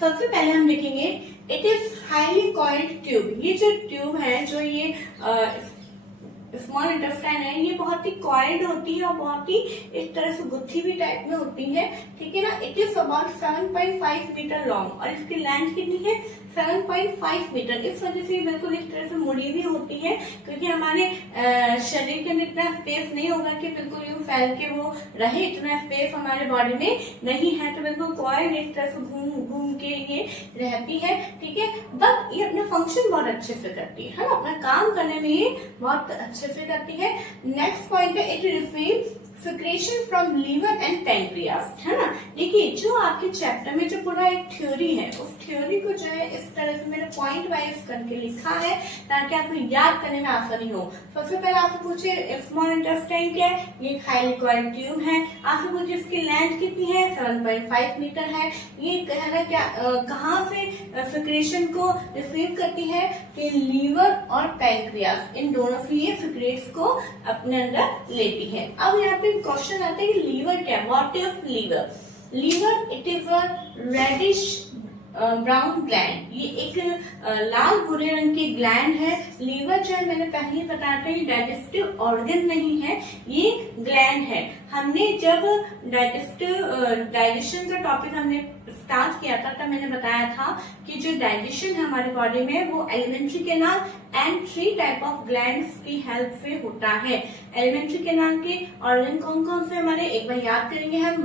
सबसे पहले हम देखेंगे it is highly coiled tube. ये जो ट्यूब है, जो ये स्मॉल इंटेस्टाइन है, ये बहुत ही कॉइल्ड होती है और बहुत ही इस तरह से गुत्थी भी टाइप में होती है। ठीक है ना। It is about 7.5 metre long और इसकी लेंथ कितनी है, 7.5 मीटर। इस वजह से बिल्कुल इस तरह से मुड़ी भी होती है, क्योंकि हमारे शरीर के अंदर इतना स्पेस नहीं होगा कि बिल्कुल यूं फैल के वो रहे, इतना स्पेस हमारे बॉडी में नहीं है, तो बिल्कुल कॉइल एक तरह से घूम घूम के ये रहती है। ठीक है, बट ये अपना फंक्शन बहुत अच्छे से करती है ना, अपना काम करने में ये बहुत अच्छे से करती है। नेक्स्ट पॉइंट है it receive secretion from liver and pancreas, है ना। देखिए जो आपके चैप्टर में जो पूरा एक थ्योरी है, उस थ्योरी को जो है इस तरह से मैंने पॉइंट वाइज करके लिखा है ताकि आपको याद करने में आसानी हो। सबसे पहले आपसे पूछे स्मॉल इंटेस्टाइन क्या है, ये हाईली कॉइल्ड ट्यूब है। आपसे पूछे इसकी लेंथ कितनी है, 7.5 मीटर है। ये कह रहा है क्या, कहाँ से सिक्रेशन को रिसीव करती है, कि लीवर और पैंक्रियास, इन दोनों से ये सिक्रेट्स को अपने अंदर लेती है। अब यहाँ पे क्वेश्चन आता है कि लीवर क्या, what is liver. Liver it is a reddish brown gland, ये एक लाल भूरे रंग की ग्लैंड है। लीवर जो है मैंने पहले ही बताया था, ये डाइजेस्टिव ऑर्गन नहीं है, ये ग्लैंड है। हमने जब डाइजेशन का टॉपिक हमने स्टार्ट किया था तब मैंने बताया था कि जो डाइजेशन है हमारी बॉडी में वो alimentary canal and 3 type of glands की हेल्प से होता है। एलिमेंट्री कैनाल के ऑर्गन कौन कौन से हमारे, एक बार याद करेंगे हम,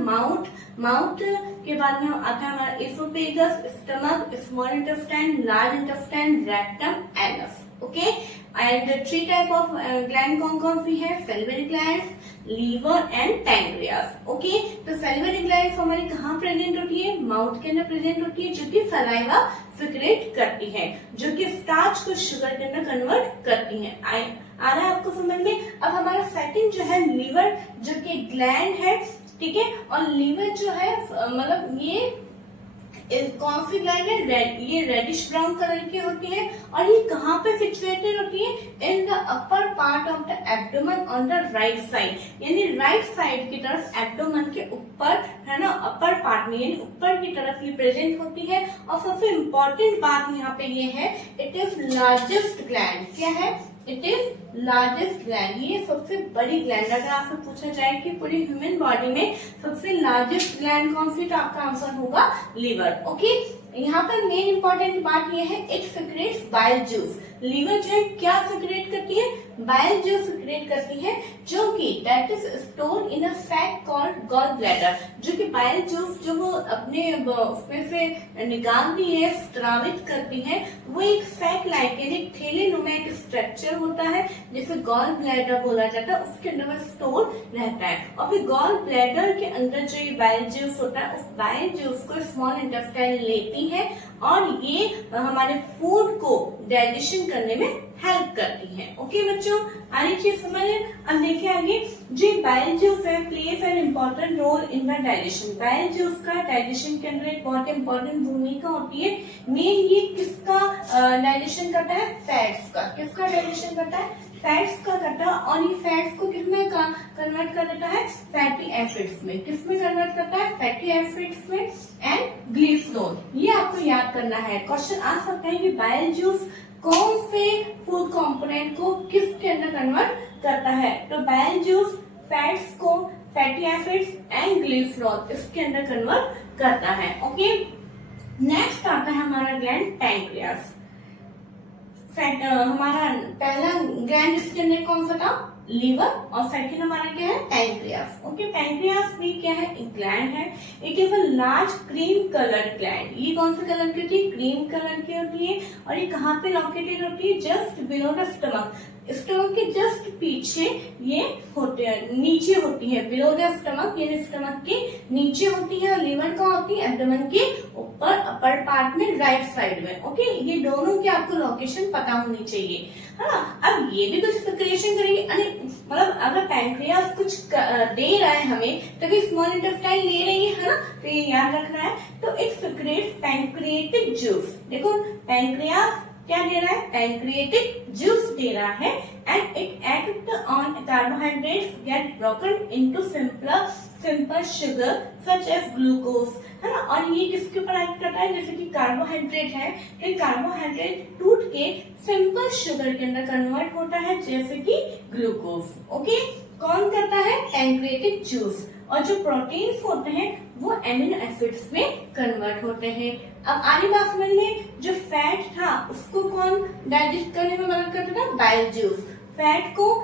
माउथ के बाद में आता है हमारा oesophagus, stomach, small intestine, large intestine, rectum, anus. Okay. And 3 type of gland कौन कौन सी है? Salivary glands, liver and pancreas. Okay, तो सैलिवरी ग्लैंड्स हमारी कहाँ प्रेजेंट होती है? माउथ के अंदर प्रेजेंट होती है, जो कि सलाइवा सिक्रेट करती है, जो कि स्टार्च को शुगर के अंदर कन्वर्ट करती है। आ रहा है आपको समझ में? अब हमारा सेकंड जो है लीवर, जो कि ग्लैंड है, ठीक है। और लीवर जो है मतलब ये कौन सी ग्लैंड है? रेड, ये रेडिश ब्राउन कलर की होती है। और ये कहाँ पे सिचुएटेड होती है? In the upper part of the abdomen on the right side, यानी राइट साइड की तरफ एब्डोमेन के ऊपर, है ना, अपर पार्ट में यानी ऊपर की तरफ ये प्रेजेंट होती है। और सबसे इम्पोर्टेंट बात यहाँ पे ये है, इट इज लार्जेस्ट ग्लैंड। क्या है? It is largest gland. ये सबसे बड़ी ग्लैंड। अगर आपसे पूछा जाए कि पूरी ह्यूमन बॉडी में सबसे लार्जेस्ट ग्लैंड कौन सी, तो आपका आंसर होगा लीवर। ओके, यहाँ पर मेन इंपॉर्टेंट बात ये है, it secretes bile juice. Liver जो है क्या सिक्रेट करती है? बाइल जूस सिक्रेट करती है, जो कि that is stored in a sac called gall bladder. जो कि बाइल जूस जो वो अपने उसमें से निकालती है, स्त्रावित करती है, वो एक सैक लाइक यानी एक थैले नुमा एक स्ट्रक्चर होता है, जिसे गॉल ब्लैडर बोला जाता है, उसके अंदर स्टोर रहता है। और फिर गॉल ब्लैडर के अंदर जो ये बाइल जूस होता है, उस बाइल जूस को स्मॉल इंटेस्टाइन लेती है और ये हमारे फूड को डाइजेशन करने में हेल्प करती है। ओके बच्चों, आनी चीज समझ। अब देखिए आगे, जो बाइल जूस है plays an important role in the digestion. Bile juice का डाइजेशन के अंदर एक बहुत इम्पोर्टेंट भूमिका होती है। मेन ये किसका डाइजेशन करता है? फैट्स का। किसका डाइजेशन करता है? फैट्स का करता है। और ये फैट्स को किसमें कन्वर्ट कर देता है? फैटी एसिड्स में। किसमें कन्वर्ट करता है? फैटी एसिड्स में एंड ग्लिसरॉल। ये आपको याद करना है। क्वेश्चन आ सकता है कि बाइल जूस कौन से फूड कंपोनेंट को किसके अंदर कन्वर्ट करता है? तो बाइल जूस फैट्स को, फैटी एसिड्स एंड ग्लिसरॉल इसके अंदर कन्वर्ट करता है। ओके, नेक्स्ट आता है हमारा ग्लैंड पैंक्रियास। हमारा पहला ग्लैंड इसके अंदर कौन सा था? लीवर। और सेकंड हमारा क्या है? पैंक्रियास। ओके, पैंक्रियास भी क्या है? एक ग्लैंड है। It is a large cream coloured gland. ये कौन से कलर की होती है? क्रीम कलर की होती है। और ये कहाँ पे लोकेटेड होती है? Just below the stomach. Stomach के जस्ट पीछे ये होते हैं, नीचे होती है, बिलो द स्टमक यानी स्टमक के नीचे होती है। और लीवर कहाँ होती है? एब्डोमेन के ऊपर अपर पार्ट में, राइट साइड में। ओके, ये दोनों की आपको लोकेशन पता होनी चाहिए, है ना। अब ये भी कुछ सिक्रेशन करेगी, मतलब अगर पैंक्रियास कुछ दे रहा है हमें, तभी स्मॉल इंटेस्टाइन ले रही है ना, तो ये याद रखना है। तो इट सिक्रेट्स पैंक्रिएटिक जूस। देखो पैंक्रियास क्या दे रहा है? पैंक्रिएटिक जूस दे रहा है। And it act on carbohydrates get broken into simple sugar such as glucose, है ना। और ये किसके ऊपर एक्ट करता है? जैसे कि कार्बोहाइड्रेट है, तो कार्बोहाइड्रेट टूट के सिंपल शुगर के अंदर कन्वर्ट होता है, जैसे कि ग्लूकोज। ओके, कौन करता है? Pancreatic juice. और जो प्रोटीन्स होते हैं वो एमिनो एसिड्स में कन्वर्ट होते हैं। अब आगे बात समझ लें, जो फैट था उसको कौन डाइजेस्ट करने में मदद करता था? Bile juice. फैट को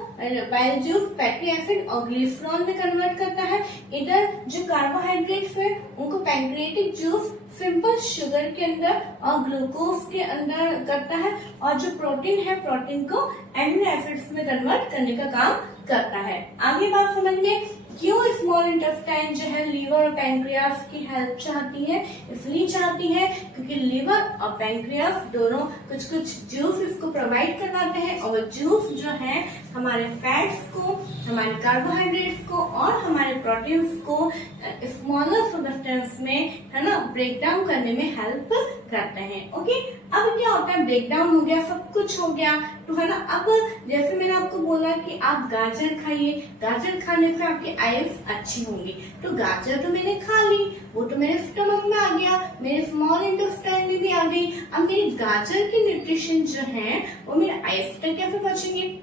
बाइल जूस फैटी एसिड और ग्लिसरॉल में कन्वर्ट करता है। इधर जो कार्बोहाइड्रेट्स है उनको पैंक्रिएटिक जूस सिंपल शुगर के अंदर और ग्लूकोज के अंदर करता है। और जो प्रोटीन है, प्रोटीन को एमिनो एसिड्स में कन्वर्ट करने का काम करता है। आगे बात समझ में, क्यों स्मॉल इंटेस्टाइन जो है लीवर और पैंक्रियास की हेल्प चाहती है? इसलिए चाहती है क्योंकि लीवर और पैंक्रियास दोनों कुछ कुछ जूस इसको प्रोवाइड करवाते हैं। और वो जूस जो है हमारे फैट्स को, हमारे कार्बोहाइड्रेट्स को और हमारे प्रोटीन्स को स्मॉलर सब्सटेंस में, है ना, ब्रेक डाउन करने में हेल्प करते हैं। ओके, अब क्या होता है? ब्रेक डाउन हो गया, सब कुछ हो गया, तो है ना। अब जैसे मैंने आपको बोला कि आप गाजर खाइए, गाजर खाने से आपकी आइज अच्छी होंगी। तो गाजर तो मैंने खा ली, वो तो मेरे स्टमक में आ गया, मेरे स्मॉल इंटेस्टाइन में भी आ गई। अब मेरी गाजर की न्यूट्रिशन जो है वो मेरे आइज तक कैसे पहुंचेंगे?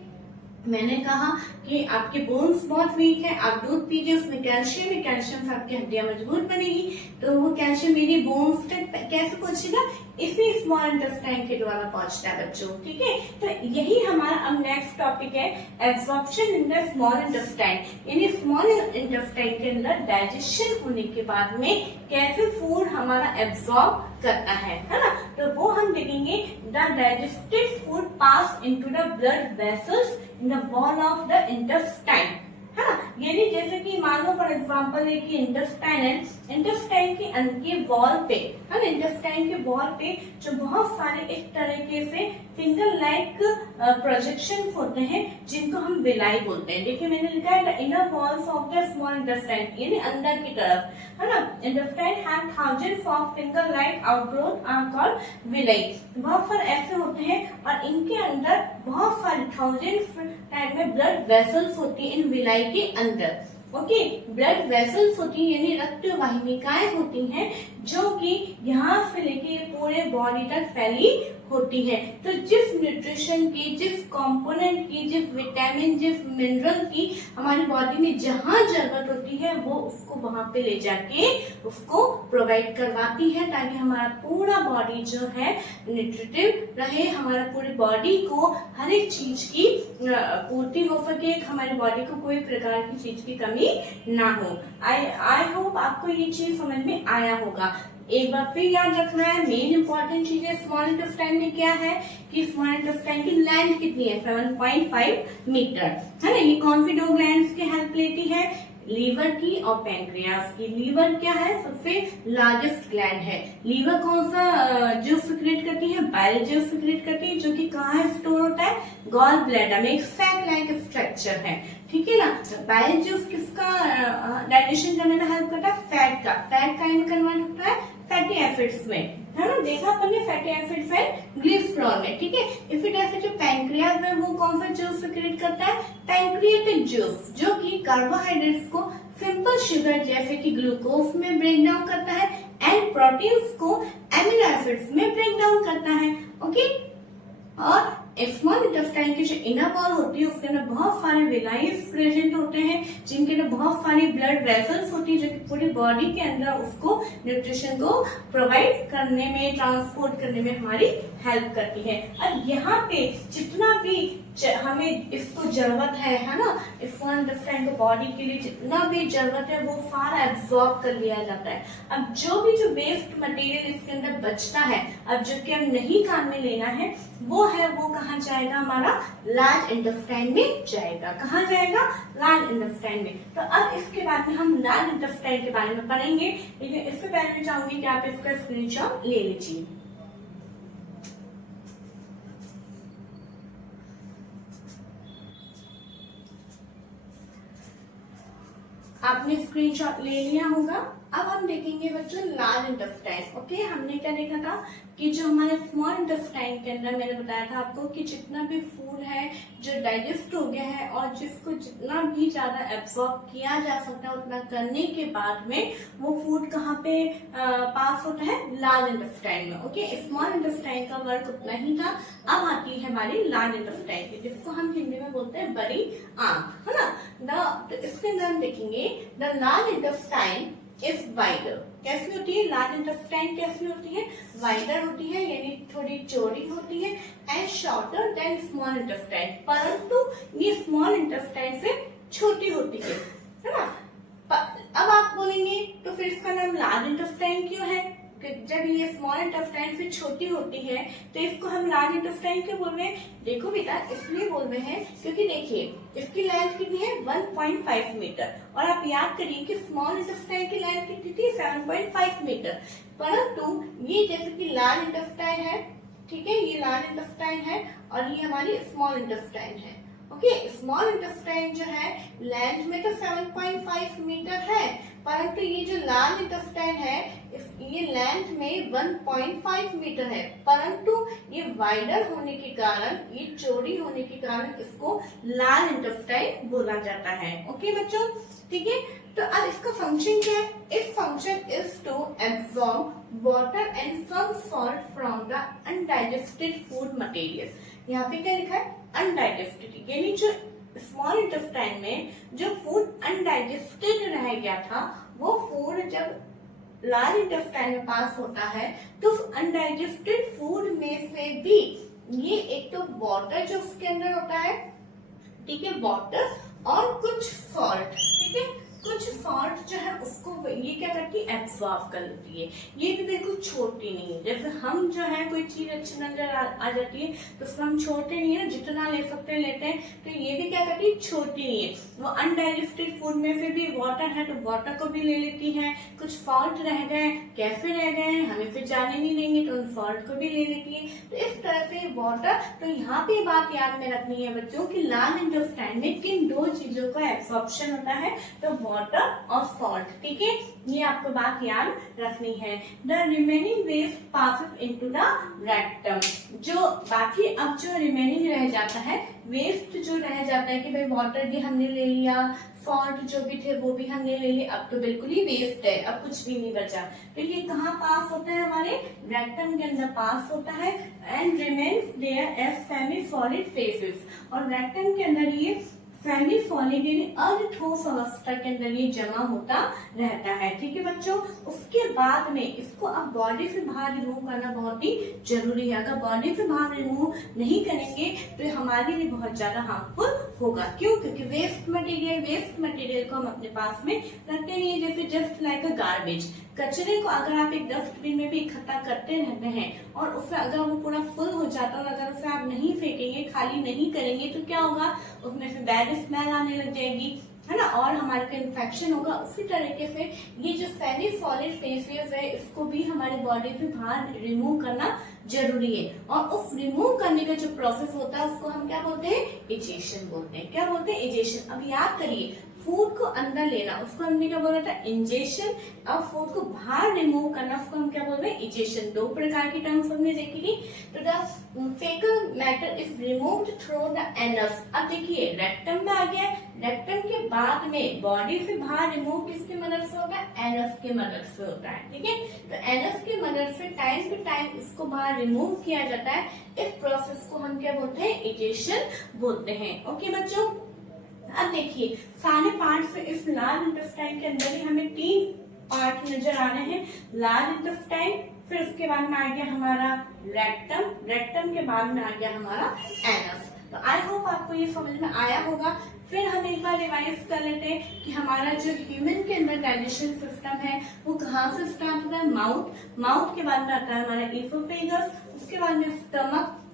मैंने कहा कि आपके बोन्स बहुत वीक है, आप दूध पीजिए, उसमें कैल्शियम है, कैल्शियम से आपकी हड्डियां मजबूत बनेगी। तो वो कैल्शियम मेरी बोन्स तक कैसे पहुंचेगा? इसी स्मॉल इंटेस्टाइन के द्वारा पहुंचता है बच्चों, ठीक है। तो यही हमारा अब नेक्स्ट टॉपिक है, absorption in the small intestine, यानी स्मॉल इंटेस्टाइन के अंदर डाइजेशन होने के बाद में कैसे फूड हमारा एब्जॉर्ब करता है ना। तो वो हम देखेंगे, the digested food pass into the blood vessels in the wall of the intestine, है ना। यानी जैसे कि मान लो फॉर एग्जांपल एक इंटेस्टाइन है, इंटेस्टाइन के वॉल पे, है ना, इंटेस्टाइन के वॉल पे जो बहुत सारे इस तरीके से फिंगर लाइक प्रोजेक्शन होते हैं जिनको हम विलाई बोलते हैं। देखिए मैंने लिखा है the inner walls of the small intestine, यानी अंदर की तरफ, है ना। Intestine have thousands of finger like outgrowth are called villi. बहुत सारे ऐसे होते हैं और इनके अंदर बहुत सारे थाउजेंड्स टाइप में ब्लड वेसल्स होती है इन विलाई के अंदर। ओके, ब्लड वेसल्स होती है यानी रक्त वाहिनिकाएं होती हैं जो कि यहाँ से लेके पूरे बॉडी तक फैली होती है। तो जिस न्यूट्रिशन की, जिस कंपोनेंट की, जिस विटामिन, जिस मिनरल की हमारी बॉडी में जहाँ जरूरत होती है वो उसको वहां पे ले जाके उसको प्रोवाइड करवाती है, ताकि हमारा पूरा बॉडी जो है न्यूट्रिटिव रहे, हमारा पूरी बॉडी को हर एक चीज की पूर्ति हो सके, हमारी बॉडी को कोई प्रकार की चीज की कमी ना हो। आई होप आपको ये चीज समझ में आया होगा। एक बार फिर याद रखना है, मेन इंपॉर्टेंट चीजें स्मॉल इंटेस्टाइन में क्या है कि स्मॉल इंटेस्टाइन की लेंथ कितनी है, 7.5 मीटर, है ना। ये कौन सी दो ग्लैंड्स की हेल्प लेती है? लीवर की और पैंक्रियास की। लीवर क्या है? सबसे लार्जेस्ट ग्लैंड है। लीवर कौन सा जूस सिक्रेट करती है? बाइल जूस सिक्रेट करती है, जो कि कहाँ स्टोर होता है? गॉल ब्लैडर में, एक सैक लाइक स्ट्रक्चर है, ठीक है ना। बाइल जूस किसका डाइजेशन करने में हेल्प करता है? फैट का। फैट का में कन्वर्ट होता है फैटी एसिड्स में, है ना। देखा अपन ने फैटी एसिड्स है ग्लिसरॉल में, ठीक है। इसी तरह से जो पैंक्रियास में वो कौन सा जूस सिक्रेट करता है? पैंक्रियाटिक जूस, जो कि कार्बोहाइड्रेट्स को सिंपल शुगर जैसे कि ग्लूकोज में ब्रेक डाउन करता है एंड प्रोटीन्स को एमिनो एसिड्स में ब्रेक डाउन करता है। ओके, और स्मॉल इंटेस्टाइन की जो इनर वॉल होती है उसके अंदर बहुत सारे विलाइज प्रेजेंट होते हैं, जिनके अंदर बहुत सारी ब्लड वेसल्स होती है, जो कि पूरी बॉडी के अंदर उसको न्यूट्रिशन को प्रोवाइड करने में, ट्रांसपोर्ट करने में हमारी हेल्प करती है। और यहाँ पे जितना भी हमें इसको जरूरत है ना, स्मॉल इंटेस्टाइन को बॉडी के लिए जितना भी जरूरत है वो सारा एब्जॉर्ब कर लिया जाता है। अब जो वेस्ट मटेरियल इसके अंदर बचता है, अब जो कि हम नहीं काम में लेना है, वो कहाँ जाएगा? हमारा लार्ज इंटेस्टाइन में जाएगा। कहाँ जाएगा? लार्ज इंटेस्टाइन में। तो अब इसके बाद में हम लार्ज इंटेस्टाइन के बारे में पढ़ेंगे, लेकिन इससे पहले मैं चाहूंगी कि आप इसका स्क्रीनशॉट ले लीजिए। आपने स्क्रीनशॉट ले लिया होगा। अब हम देखेंगे बच्चों लार्ज इंटेस्टाइन। ओके, हमने क्या देखा था कि जो हमारे स्मॉल इंटेस्टाइन के अंदर मैंने बताया था आपको कि जितना भी फूड है जो डाइजेस्ट हो गया है और जिसको जितना भी ज्यादा एब्सॉर्ब किया जा सकता है उतना करने के बाद में वो फूड कहाँ पे पास होता है? लार्ज इंटेस्टाइन में। ओके, स्मॉल इंटेस्टाइन का वर्क उतना ही था। अब आती है हमारी लार्ज इंटेस्टाइन की, जिसको हम हिंदी में बोलते हैं बड़ी आंख, है ना। तो इसके अंदर हम देखेंगे the large intestine is wider. कैसी होती है लार्ज इंटेस्टाइन? कैसी होती है? वाइडर होती है, यानी थोड़ी चौड़ी होती है, and shorter than small intestine, परंतु ये स्मॉल इंटेस्टाइन से छोटी होती है ना। अब आप बोलेंगे तो फिर इसका नाम लार्ज इंटेस्टाइन क्यों है? जब ये स्मॉल इंटेस्टाइन से छोटी होती है तो इसको हम लार्ज इंटेस्टाइन क्यों बोल रहे हैं? देखो बेटा, इसलिए बोल रहे हैं क्योंकि देखिए इसकी लेंथ कितनी है? 1.5 मीटर, और आप याद करिए कि स्मॉल इंटेस्टाइन की लेंथ कितनी थी? 7.5 मीटर। परंतु ये जैसे कि लार्ज इंटेस्टाइन है, ठीक है, ये लार्ज इंटेस्टाइन है और ये हमारी स्मॉल इंटेस्टाइन है। ओके, स्मॉल इंटेस्टाइन जो है लेंथ में तो 7.5 मीटर है, परंतु ये जो लार्ज इंटेस्टाइन है ये लेंथ में 1.5 मीटर है, परंतु ये वाइडर होने के कारण, ये चौड़ी होने के कारण इसको लार्ज इंटेस्टाइन बोला जाता है। ओके बच्चों, ठीक है। तो अब इसका फंक्शन क्या है? Its function is to absorb water and some salt from the undigested food material. यहाँ पे क्या लिखा है? अनडाइजेस्टेड, यानी जो स्मॉल इंटेस्टाइन में जो फूड अनडाइजेस्टेड रह गया था, वो फूड जब लार्ज इंटेस्टाइन में पास होता है तो अनडाइजेस्टेड फूड में से भी ये एक तो वाटर जो उसके अंदर होता है, ठीक है, वाटर और कुछ सॉल्ट, ठीक है, कुछ सॉल्ट जो है उसको ये क्या करती है, एब्सॉर्ब कर लेती है। ये भी बिल्कुल छोटी नहीं है। जैसे हम जो है कोई चीज अच्छी नजर आ जाती है तो उसको हम छोटे नहीं है, जितना ले सकते हैं लेते हैं, तो ये भी क्या करती है, छोटी नहीं है। वो अनडाइजेस्टेड फूड में से भी वाटर है तो वाटर को भी ले लेती है, कुछ सॉल्ट रह गए, कैसे रह गए हमें फिर जाने नहीं देंगे तो उन सॉल्ट को भी ले लेती है। तो इस तरह से वाटर, तो यहाँ पे बात याद में रखनी है बच्चों की लार्ज इंटेस्टाइन में किन दो चीजों का एब्सॉर्प्शन होता है, तो वाटर और सॉल्ट, ठीक है, ये आपको बात याद रखनी है। The remaining waste passes into the rectum, जो बाकी अब जो रिमेनिंग रह जाता है, वेस्ट जो रह जाता है कि भाई वाटर भी हमने ले लिया, सॉल्ट जो भी थे वो भी हमने ले लिए, अब तो बिल्कुल ही वेस्ट है, अब कुछ भी नहीं बचा, तो ये कहाँ पास होता है, हमारे रेक्टम के अंदर पास होता है। And remains there as semi solid faeces, और रेक्टम के अंदर ये सेमी सॉलिड यानी अर्धठोस अवस्था के अंदर ये जमा होता रहता है, ठीक है बच्चों। उसके बाद में इसको अब बॉडी से बाहर रिमूव करना बहुत ही जरूरी है। अगर बॉडी से बाहर रिमूव नहीं करेंगे तो हमारे लिए बहुत ज्यादा हार्मफुल होगा। क्यों? क्योंकि वेस्ट मटेरियल को हम अपने पास में रखते नहीं है, जैसे जस्ट लाइक अ गार्बेज। कचरे को अगर आप एक डस्टबिन में भी इकट्ठा करते रहते हैं और उससे अगर वो पूरा फुल हो जाता है और अगर उसे आप नहीं फेंकेंगे, खाली नहीं करेंगे, तो क्या होगा, उसमें से बैड स्मेल आने लग जाएगी, है ना, और हमारे को इन्फेक्शन होगा। उसी तरीके से ये जो सेमी सॉलिड फेसेस है, इसको भी हमारी बॉडी से बाहर रिमूव करना जरूरी है। और उस रिमूव करने का जो प्रोसेस होता है उसको हम क्या बोलते हैं, इजेशन बोलते हैं। क्या बोलते हैं, इजेशन। अब याद करिए, फूड को अंदर लेना उसको हमने क्या बोला था, इंजेशन, और फूड को बाहर रिमूव करना उसको हम क्या बोल रहे हैं, इजेशन। दो प्रकार की टर्म्स हमने देखी थी। तो the faecal matter is removed through the anus. अब देखिए रेक्टम में आ गया, रेक्टम के बाद में बॉडी से बाहर रिमूव किसकी मदद से होता है, एनस की मदद से होता है, ठीक है। तो एनस की मदद से टाइम टू टाइम इसको बाहर रिमूव किया जाता है। इस प्रोसेस को हम क्या बोलते हैं, इजेशन बोलते हैं। ओके बच्चों, अब देखिए सारे पार्ट से इस लार्ज इंटेस्टाइन के अंदर ही हमें 3 पार्ट नजर आ रहे हैं। लार्ज इंटेस्टाइन, फिर उसके बाद में आ गया हमारा रेक्टम, रेक्टम के बाद में आ गया हमारा एनस। तो आई होप आपको ये समझ में आया होगा। फिर हम एक बार रिवाइज कर लेते हैं कि हमारा जो ह्यूमन के अंदर डाइजेशन सिस्टम है वो कहाँ से स्टार्ट होता है, माउथ के बाद में आता है हमारा इसोफेगस, उसके बाद में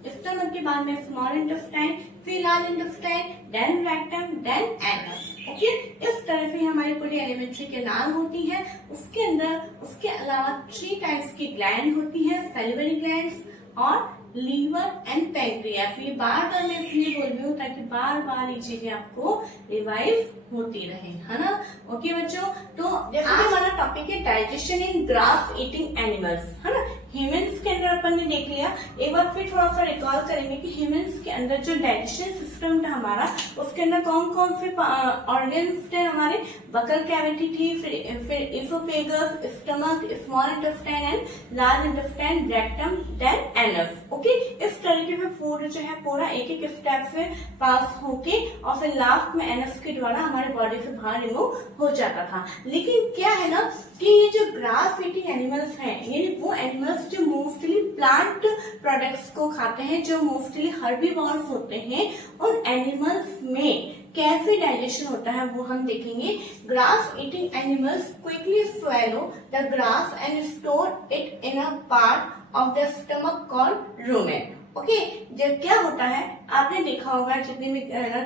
स्टमक के बाद में स्मॉल इंटेस्टाइन, फिर large intestine, then rectum, then anus. Okay, इस तरह से हमारी पूरी एलिमेंट्री कैनाल होती है। उसके अंदर उसके अलावा 3 टाइप्स की ग्लैंड होती है, सैलिवरी ग्लैंड्स और लीवर एंड पैंक्रियास। ये बार मैं इसलिए बोल रही हूँ ताकि बार बार ये चीजें आपको रिवाइज होती रहे, है ना। ओके बच्चों, तो जैसे हमारा टॉपिक है डाइजेशन इन ग्रास ईटिंग एनिमल्स, है ना। ह्यूमंस के अंदर अपन ने देख लिया, एक बार फिर थोड़ा सा रिकॉल करेंगे कि ह्यूमंस के अंदर जो डाइजेशन सिस्टम था हमारा, उसके अंदर कौन कौन से ऑर्गन्स थे हमारे, बकल कैविटी थी, फिर oesophagus, stomach, small intestine and large intestine, rectum, then anus. Okay, इस तरीके से फूड जो है पूरा एक एक स्टेप से पास होके और फिर लास्ट में एनस के द्वारा हमारे बॉडी से बाहर रिमूव हो जाता था। लेकिन क्या है ना कि ये जो ग्रास ईटिंग एनिमल्स हैं, ये वो एनिमल्स जो मोस्टली प्लांट प्रोडक्ट्स को खाते हैं, जो मोस्टली हर्बीवोर्स होते हैं, उन एनिमल्स में कैसे डाइजेशन होता है वो हम देखेंगे। Grass eating animals quickly swallow the grass and store it in a part of the stomach called rumen। Okay, जब क्या होता है आपने देखा होगा जितने भी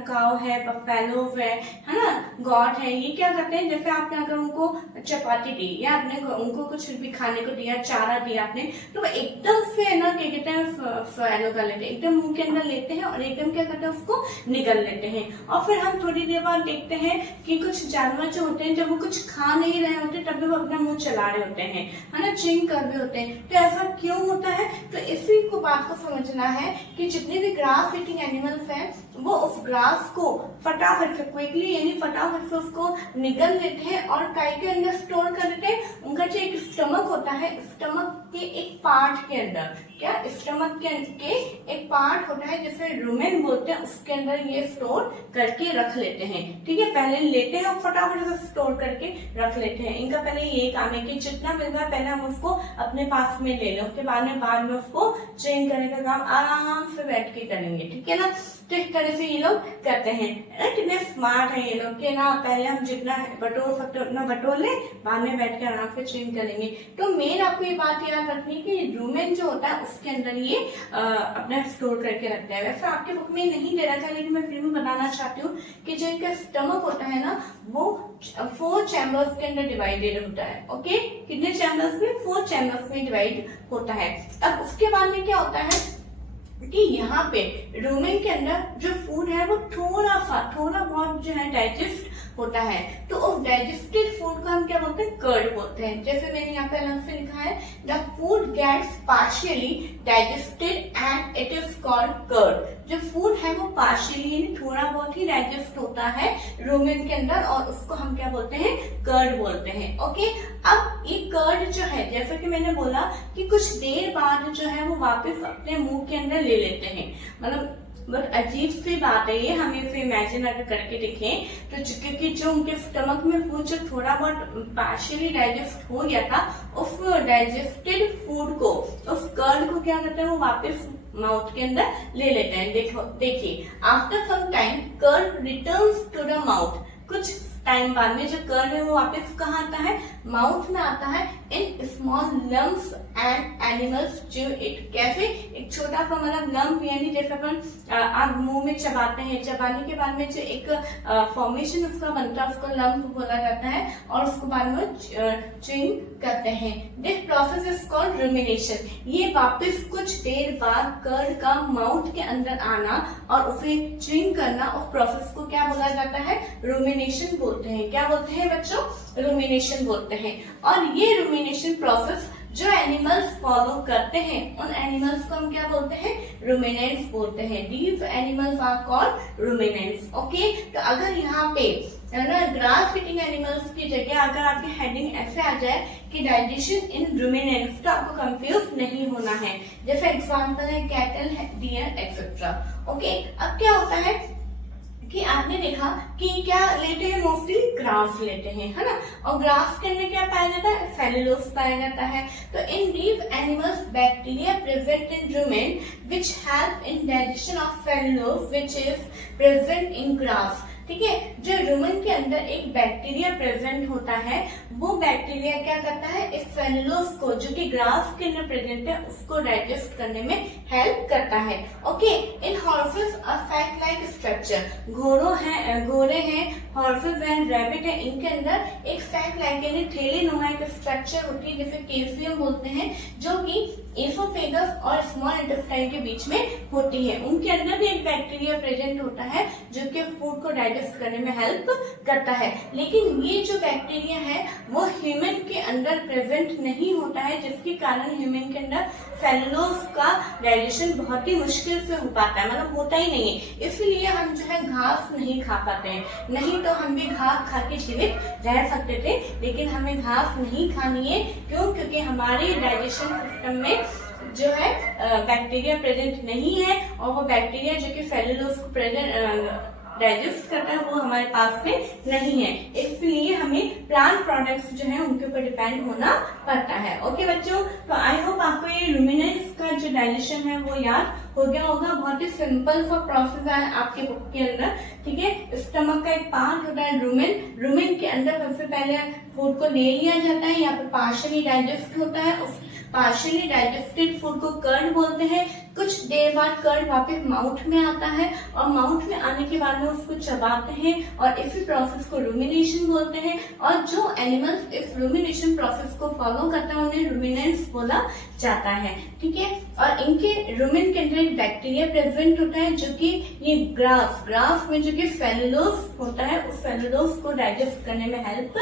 काव है, बफेलोज है ना, गॉट है, ये क्या करते हैं, जैसे आपने अगर उनको चपाती दी या आपने उनको कुछ भी खाने को दिया, चारा दिया आपने, तो वो एकदम से ना क्या कहते हैं, स्वैलो कर लेते हैं, एकदम मुंह के अंदर लेते हैं और एकदम क्या करते हैं, उसको निगल लेते हैं। और फिर हम थोड़ी देर बाद देखते हैं कि कुछ जानवर जो होते हैं जब वो कुछ खा नहीं रहे होते तब भी वो अपना मुंह चला रहे होते हैं, है ना, च्यूइंग कर रहे होते हैं। तो ऐसा क्यों होता है, तो इसी को बात को समझना है कि जितने भी ग्रास ईटिंग एनिमल्स हैं वो उस ग्रास को फटाफट से क्विकली यानी फटाफट से उसको निगल लेते हैं और काय के अंदर स्टोर कर देते हैं। उनका जो एक स्टमक होता है, स्टमक के एक पार्ट के अंदर क्या स्टमक के एक पार्ट होता है जिसे रुमेन बोलते हैं, उसके अंदर ये स्टोर करके रख लेते हैं। ठीक है, पहले लेते हैं और फटाफट से स्टोर करके रख लेते हैं। इनका पहले ये काम है कि जितना मिल रहा है पहले हम उसको अपने पास में ले लें, उसके बाद में उसको च्यूइंग करने का काम आराम से बैठ के करेंगे। ठीक है ना, तो इस तरह से ये लोग करते हैं। कितने स्मार्ट है ये लोग कि ना पहले हम जितना बटोर सकते उतना बटोर ले, बाद में बैठ के आराम से च्यूइंग करेंगे। तो मेन आपको ये बात याद रखनी है कि रुमेन जो होता है उसके अंदर ये अपना स्टोर करके रखता है। वैसे आपके बुक में नहीं दे रहा था, लेकिन मैं फिर भी बताना चाहती हूँ कि जो इनका स्टमक होता है ना वो 4 चैम्बर्स के अंदर डिवाइडेड होता है। ओके, कितने चैम्बर्स में? 4 चैम्बर्स में डिवाइड होता है। अब उसके बाद में क्या होता है कि यहाँ पे रुमेन के अंदर जो फूड है वो थोड़ा बहुत जो है डाइजेस्ट होता है। तो उस डाइजेस्टेड फूड को हम क्या बोलते हैं? कर्ड बोलते हैं। जैसे मैंने यहाँ पे अलग से लिखा है, the food gets partially digested and it is called curd. जो फूड है वो पार्शियली यानी थोड़ा बहुत ही डाइजेस्ट होता है रुमेन के अंदर, और उसको हम क्या बोलते हैं? कर्ड बोलते हैं। ओके, अब ये कर्ड जो है, जैसा कि मैंने बोला कि कुछ देर बाद जो है वो वापस अपने मुंह के अंदर ले लेते हैं। मतलब बहुत अजीब सी बात है ये, हम इसे इमेजिन अगर करके देखें तो क्योंकि जो उनके स्टमक में फूड जो थोड़ा बहुत पार्शियली डाइजेस्ट हो गया था, उस डाइजेस्टेड फूड को, उस कर्ड को क्या करते हैं वो वापस माउथ के अंदर ले लेते हैं। देखिए, after some time curd returns to the mouth. कुछ टाइम बाद में जो कर्ड है वो वापस कहाँ आता है? माउथ में आता है in small lumps and animals chew it. कैसे? एक छोटा सा मतलब लम्प, यानी जैसे अपन आप मुंह में चबाते हैं, चबाने के बाद में जो एक फॉर्मेशन उसका बनता है उसको लम्प बोला जाता है, और उसको बाद में च्यूइंग करते हैं। This process is called rumination. ये वापस कुछ देर बाद कर्ड का माउथ के अंदर आना और उसे च्यूइंग करना, उस प्रोसेस को क्या बोला जाता है? रुमिनेशन बोलते हैं। क्या बोलते हैं बच्चों? रुमिनेशन बोलते हैं। और ये रुमिनेशन प्रोसेस जो एनिमल्स फॉलो करते हैं उन एनिमल्स को हम क्या बोलते हैं? रुमिनेंट्स बोलते हैं। These animals are called ruminants. Okay, तो अगर यहाँ पे ना ग्रास ईटिंग एनिमल्स की जगह अगर आपकी हेडिंग ऐसे आ जाए कि डाइजेशन इन रुमिनेंट्स, तो आपको कंफ्यूज नहीं होना है। जैसे एग्जांपल है कैटल, डियर एक्सेट्रा। ओके, अब क्या होता है कि आपने देखा कि क्या लेते हैं? मोस्टली ग्रास लेते हैं, है ना। और ग्रास के अंदर क्या पाया जाता है? सेलुलोज पाया जाता है। तो in these animals bacteria present in rumen which help in digestion of cellulose which is present in grass. ठीक है, जो रुमेन के अंदर एक बैक्टीरिया प्रेजेंट होता है, वो बैक्टीरिया क्या करता है? इस सेलुलोज को जो कि ग्रास के अंदर प्रेजेंट है उसको डाइजेस्ट करने में हेल्प करता है। ओके, इन हॉर्सेस अ सैक लाइक स्ट्रक्चर। घोड़े हैं, हॉर्सेस एंड रैबिट है, इनके अंदर एक सैक लाइक यानी थैली नुमा एक स्ट्रक्चर होती है जिसे कैल्शियम बोलते हैं, जो कि एसोफेगस और स्मॉल इंटेस्टाइन के बीच में होती है। उनके अंदर भी एक बैक्टीरिया प्रेजेंट होता है जो कि फूड को डाइजेस्ट करने में हेल्प करता है। लेकिन ये जो बैक्टीरिया है वो ह्यूमन के अंदर प्रेजेंट नहीं होता है, जिसके कारण ह्यूमन के अंदर सेलुलोज का डाइजेशन बहुत ही मुश्किल से हो पाता है, मतलब होता ही नहीं है। इसलिए हम जो है घास नहीं खा पाते हैं। नहीं तो हम भी घास खा के जीवित रह सकते थे, लेकिन हमें घास नहीं खानी है। क्यों? क्योंकि हमारे डाइजेशन सिस्टम में जो है बैक्टीरिया प्रेजेंट नहीं है, और वो बैक्टीरिया जो कि सेलुलोज को प्रेजेंट डाइजेस्ट करता है वो हमारे पास में नहीं है। इसलिए हमें प्लांट प्रोडक्ट्स जो है उनके ऊपर डिपेंड होना पड़ता है। ओके बच्चों, तो आई होप आपको ये रुमिनेंट्स का जो डाइजेशन है वो याद हो गया होगा। बहुत ही सिंपल सा प्रोसेस है आपके बुक के अंदर। ठीक है, स्टमक का एक पार्ट होता है रुमेन। रुमेन के अंदर सबसे पहले फूड को ले लिया जाता है, यहाँ पे पार्शियली डाइजेस्ट होता है। उस पार्शियली डाइजेस्टेड फूड को कर्ड बोलते हैं। कुछ देर बाद कर्ड वापस माउथ में आता है, और माउथ में आने के बाद में उसको चबाते हैं, और इसी प्रोसेस को रुमिनेशन बोलते हैं। और जो एनिमल्स इस रुमिनेशन प्रोसेस को फॉलो करते हैं उन्हें रुमिनेंट्स बोला जाता है। ठीक है, और इनके रुमेन के अंदर एक बैक्टीरिया प्रेजेंट होता है जो कि ये ग्रास में जो कि सेलुलोज होता है उस सेलुलोज को डाइजेस्ट करने में हेल्प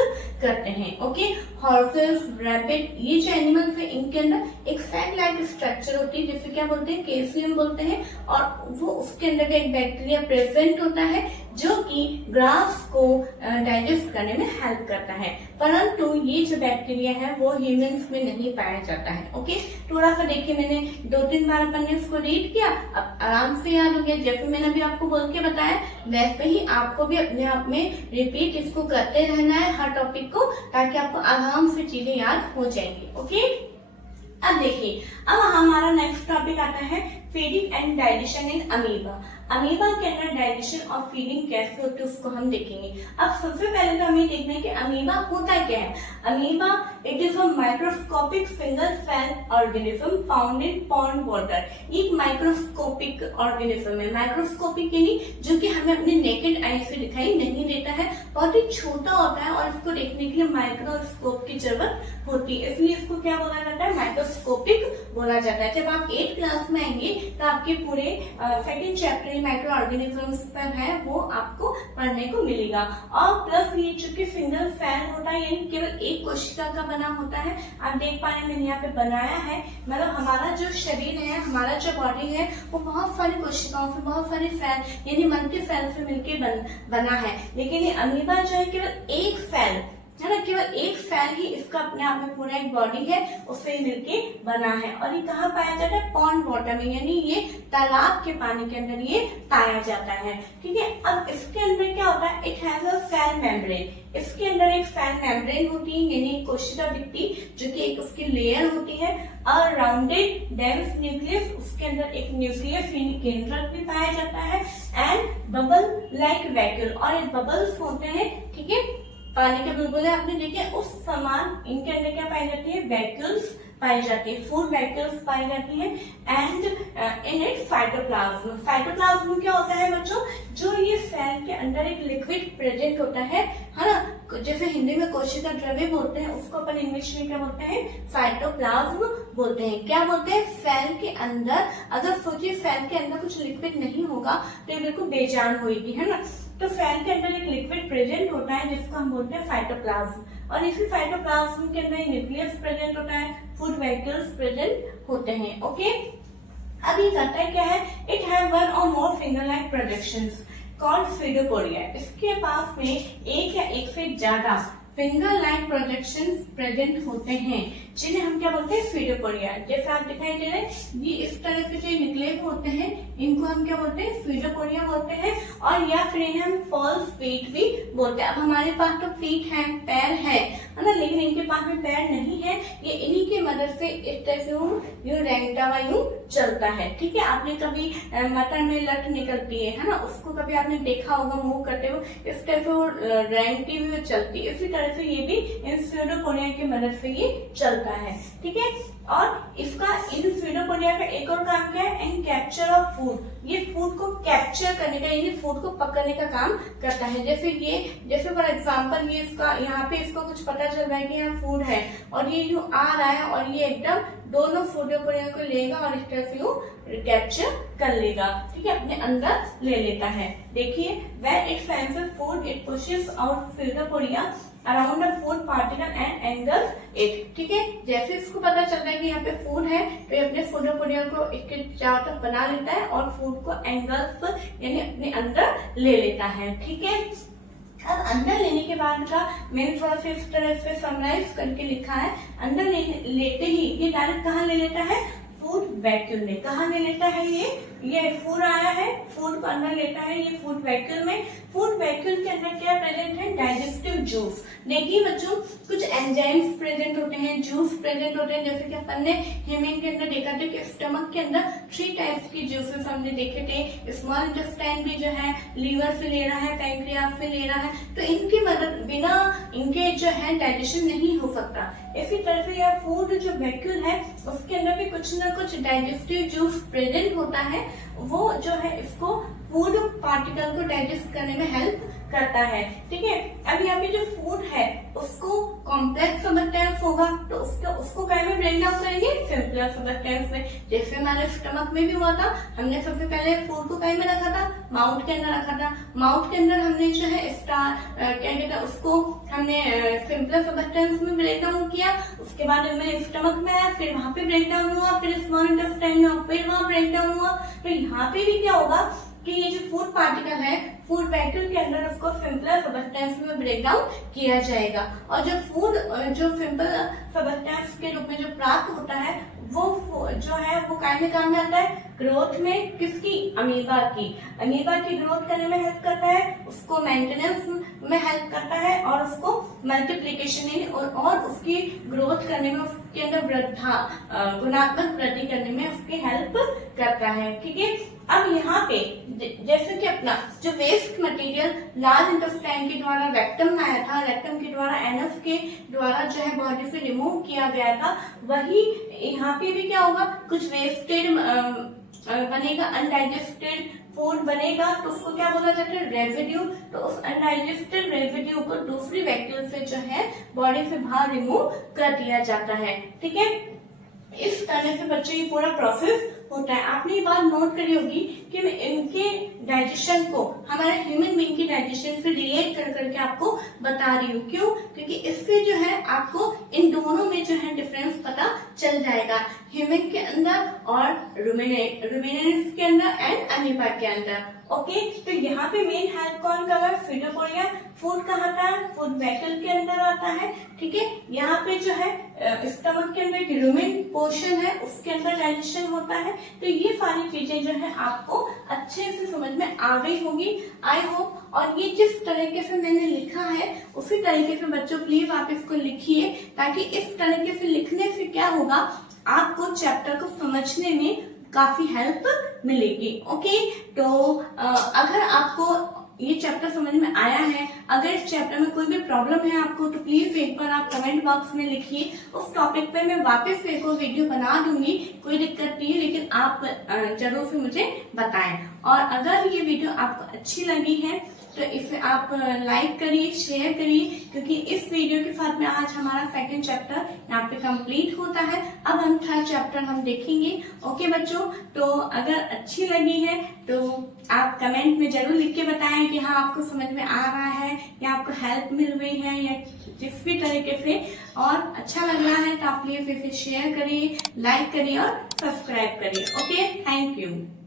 करते हैं। ओके, हॉर्सेस, रैबिट, ये जो एनिमल्स है इनके अंदर एक सैक लाइक स्ट्रक्चर होती है जिसे क्या बोलते हैं, कैसियम बोलते हैं, और वो उसके अंदर एक बैक्टीरिया प्रेजेंट होता है जो कि ग्रास को डाइजेस्ट करने में हेल्प करता है, परंतु ये जो बैक्टीरिया है वो ह्यूमंस में नहीं पाया जाता है। ओके, थोड़ा सा देखिए, मैंने 2-3 बार अपन ने इसको रीड किया, अब आराम से याद हो गया। जैसे मैंने अभी आपको बोल के बताया वैसे ही आपको भी अपने आप में रिपीट इसको करते रहना है हर टॉपिक को, ताकि आपको आराम से चीजें याद हो जाएंगी। ओके, अब देखिए, अब हमारा नेक्स्ट टॉपिक आता है feeding and digestion in amoeba. Amoeba के अंदर डाइजेशन और फीडिंग कैसे होती है उसको हम देखेंगे। अब सबसे पहले तो हमें देखना है कि अमीबा होता क्या है। Amoeba it is a microscopic single cell organism found in pond water. एक माइक्रोस्कोपिक ऑर्गेनिज्म है, माइक्रोस्कोपिक यानी जो कि हमें अपने नेकेड आई से दिखाई नहीं देता है, बहुत ही छोटा होता है और इसको देखने के लिए माइक्रोस्कोप की जरूरत होती है, इसलिए इसको क्या बोला जाता है, माइक्रोस्कोपिक बोला जाता है। जब आप 8th क्लास में आएंगे तो आपके पूरे 2nd चैप्टर माइक्रो ऑर्गेनिजम्स पर है वो आपको पढ़ने को मिलेगा। और प्लस ये चूंकि सिंगल सेल होता है यानी केवल एक कोशिका का बना होता है। आप देख पा रहे हैं मैंने यहाँ पे बनाया है, मतलब हमारा जो शरीर है, हमारा जो बॉडी है वो बहुत सारी कोशिकाओं से, बहुत सारे सेल यानी मल्टी सेल से मिलकर बना है, लेकिन ये अमीबा जो है केवल एक सेल है ना, केवल एक सेल ही इसका अपने आप में पूरा एक बॉडी है उससे मिलके बना है। और ये कहाँ पाया जाता है, पॉन्ड वाटर में, यानी ये तालाब के पानी के अंदर ये पाया जाता है। ठीक है, अब इसके अंदर क्या होता है, it has a cell membrane. इसके अंदर एक सेल मेम्ब्रेन होती है यानी कोशिका भित्ति जो कि एक उसकी लेयर होती है। और राउंडेड डेंस न्यूक्लियस, उसके अंदर एक न्यूक्लियस यानी केंद्रक भी पाया जाता है। एंड बबल लाइक वैक्यूल, और ये बबल्स होते हैं, ठीक है, पानी के बुलबुले आपने देखे उस समान इनके अंदर क्या पाई जाती है, वैक्यूल्स पाई जाती है, फूड वैक्यूल्स पाई जाती है। And in it cytoplasm. Cytoplasm क्या होता है बच्चों, जो ये सेल के अंदर एक लिक्विड प्रेजेंट होता है ना, जैसे हिंदी में कोशिका द्रव्य बोलते हैं उसको अपन इंग्लिश में क्या बोलते हैं, साइटोप्लाज्म बोलते हैं। क्या बोलते हैं, सेल के अंदर, अगर सोचिए सेल के अंदर कुछ लिक्विड नहीं होगा तो ये बिल्कुल बेजान होगी, है ना, तो सेल के अंदर एक लिक्विड प्रेजेंट होता है जिसको हम बोलते हैं साइटोप्लाज्म, और इसी साइटोप्लाज्म के अंदर न्यूक्लियस प्रेजेंट होता है, फूड वैक्यूल्स प्रेजेंट होते हैं। ओके, अब ये करता है क्या है, it have one or more finger like projections called pseudopodia. इसके पास में एक या एक से ज्यादा फिंगर लाइक प्रोजेक्शंस प्रेजेंट होते हैं जिन्हें हम क्या बोलते हैं, स्यूडोपोडिया। जैसे आप दिखाई दे रहे हैं ये इस तरह से जो निकले होते हैं इनको हम क्या बोलते हैं, स्यूडोपोडिया बोलते हैं, और या फिर इन्हें हम फॉल्स फीट भी बोलते हैं। अब हमारे पास तो फीट है, पैर है ना, लेकिन इनके पास में पैर नहीं है, ये इन्हीं की मदद से इस तरह से यूं रेंगता हुआ यूं चलता है। ठीक है, आपने कभी मटर में लट निकलती है ना, उसको कभी आपने देखा होगा मूव करते हुए, इस तरह से वो रेंगती हुई चलती है, इसी तरह से ये भी इन स्यूडोपोडिया की मदद से ये चलता है। ठीक है, और इसका इन स्यूडोपोडिया का एक और काम क्या है, इन कैप्चर ऑफ फूड। ये फूड को कैप्चर करने का यानी फूड को पकड़ने का काम करता है। जैसे फॉर एग्जांपल ये इसका यहाँ पे इसको कुछ पता चल रहा है कि यहाँ फूड है और ये यूं आ रहा है और ये एकदम दोनों स्यूडोपोडिया को लेगा और इस तरह से यूं कैप्चर कर लेगा। ठीक है, अपने अंदर ले लेता है। देखिए, when it senses food it pushes out pseudopodia around the food particle and angles it। ठीक है, जैसे इसको पता चलता है कि यहाँ पे फूड है तो ये अपने स्यूडोपोडिया को इसके चारों तरफ बना लेता है और फूड को एंगल्स यानी अपने अंदर ले लेता है। ठीक है, अब अंदर लेने के बाद का मैंने थोड़ा सा इस तरह से समराइज करके लिखा है। अंदर लेते ही ये डायरेक्ट कहाँ ले लेता है, फूड वैक्यूल में। कहाँ ले लेता है, ये फूड आया है, फूड को अंदर लेता है ये फूड वैक्यूल में। फूड वैक्यूल के अंदर क्या प्रेजेंट है, डाइजेस्टिव जूस। देखिए बच्चों, कुछ एंजाइम्स प्रेजेंट होते हैं, जूस प्रेजेंट होते हैं, जैसे कि अपन ने हीमेन के अंदर देखा था कि स्टमक के अंदर 3 टाइप्स की जूसेस हमने देखे थे। स्मॉल इंटेस्टाइन भी जो है लीवर से ले रहा है, पैंक्रियास से ले रहा है, तो इनकी मदद बिना इनके जो है डाइजेशन नहीं हो सकता। इसी तरह से यह फूड जो वैक्यूल है उसके अंदर भी कुछ ना कुछ डाइजेस्टिव जूस प्रेजेंट होता है, वो जो है इसको फूड पार्टिकल को डाइजेस्ट करने में हेल्प करता है। ठीक है, अब यहाँ पे जो फूड है उसको कॉम्प्लेक्स समझते हैं होगा तो उसको क्या में ब्रेक डाउन करेंगे सिंपलर सबस्टेंस में। जैसे हमारे स्टमक में भी हुआ था, हमने सबसे पहले फूड को कहीं में रखा था, माउथ के अंदर रखा था। माउथ के अंदर हमने जो है क्या कहते हैं उसको हमने सिंपलर सबस्टेंस में ब्रेक डाउन किया, उसके बाद हमें स्टमक में आया, फिर वहां पे ब्रेक डाउन हुआ, फिर स्मॉल इंटेस्टाइन में फिर वहां ब्रेक डाउन हुआ। तो यहाँ पे भी क्या होगा कि ये जो फूड पार्टिकल है फूड वैक्यूल के अंदर उसको सिंपलर सबस्टेंस में ब्रेक डाउन किया जाएगा। और जो सिंपल सबस्टेंस के रूप में जो प्राप्त होता है वो जो है वो काहे में काम में आता है, ग्रोथ में, किसकी, अमीबा की ग्रोथ करने में हेल्प करता है, उसको मेंटेनेंस में हेल्प करता है और उसको मल्टीप्लीकेशन और उसकी ग्रोथ करने में, उसके अंदर गुणात्मक वृद्धि करने में उसकी हेल्प करता है। ठीक है, अब यहाँ पे जैसे कि अपना जो वेस्ट मटेरियल लार्ज इंटेस्टाइन के द्वारा रेक्टम में आया था, रेक्टम के द्वारा एनस के द्वारा जो है बॉडी से रिमूव किया गया था, वही यहाँ पे भी क्या होगा, कुछ वेस्टेड बनेगा, अनडाइजेस्टेड फूड बनेगा, तो उसको क्या बोला जाता है, रेजिड्यू। तो उस अनडाइजेस्टेड रेजिड्यू को दूसरी वैक्यूल से जो है बॉडी से बाहर रिमूव कर दिया जाता है। ठीक है, इस तरह से बच्चों ये पूरा प्रोसेस होता है। आपने ये बात नोट करी होगी कि मैं इनके डाइजेशन को हमारे ह्यूमन बीइंग की डाइजेशन से रिलेट कर करके आपको बता रही हूँ। क्यों? क्योंकि इससे जो है आपको इन दोनों में जो है डिफरेंस पता चल जाएगा, ह्यूमन के अंदर और रुमिनेंट्स के अंदर एंड अमीबा के अंदर। ओके, तो यहाँ पे मेन हेल्प कौन कर रहा है, फिटोकोरिया। फूड कहाँ आता है, फूड वैक्यूल के अंदर आता है। ठीक है, यहाँ पे जो है स्टमक के अंदर रूमेन पोर्शन है, उसके अंदर डाइजेशन होता है। तो ये सारी चीजें जो है आपको अच्छे से समझ में आ गई होगी, आई होप। और ये जिस तरीके से मैंने लिखा है उसी तरीके से बच्चों प्लीज आप इसको लिखिए, ताकि इस तरीके से लिखने से क्या होगा, आपको चैप्टर को समझने में काफी हेल्प मिलेगी। ओके, तो अगर आपको ये चैप्टर समझ में आया है, अगर इस चैप्टर में कोई भी प्रॉब्लम है आपको, तो प्लीज एक बार आप कमेंट बॉक्स में लिखिए। उस टॉपिक पे मैं वापस से एक और वीडियो बना दूंगी, कोई दिक्कत नहीं है, लेकिन आप जरूर से मुझे बताएं। और अगर ये वीडियो आपको अच्छी लगी है तो इसे आप लाइक करिए, शेयर करिए, क्योंकि इस वीडियो के साथ में आज हमारा सेकंड चैप्टर यहाँ पे कंप्लीट होता है। अब हम थर्ड चैप्टर हम देखेंगे। ओके बच्चों, तो अगर अच्छी लगी है तो आप कमेंट में जरूर लिख के बताएं कि हाँ आपको समझ में आ रहा है या आपको हेल्प मिल रही है या जिस भी तरीके से, और अच्छा लग रहा है तो आप प्लीज इसे शेयर करिए, लाइक करिए और सब्सक्राइब करिए। Okay, thank you.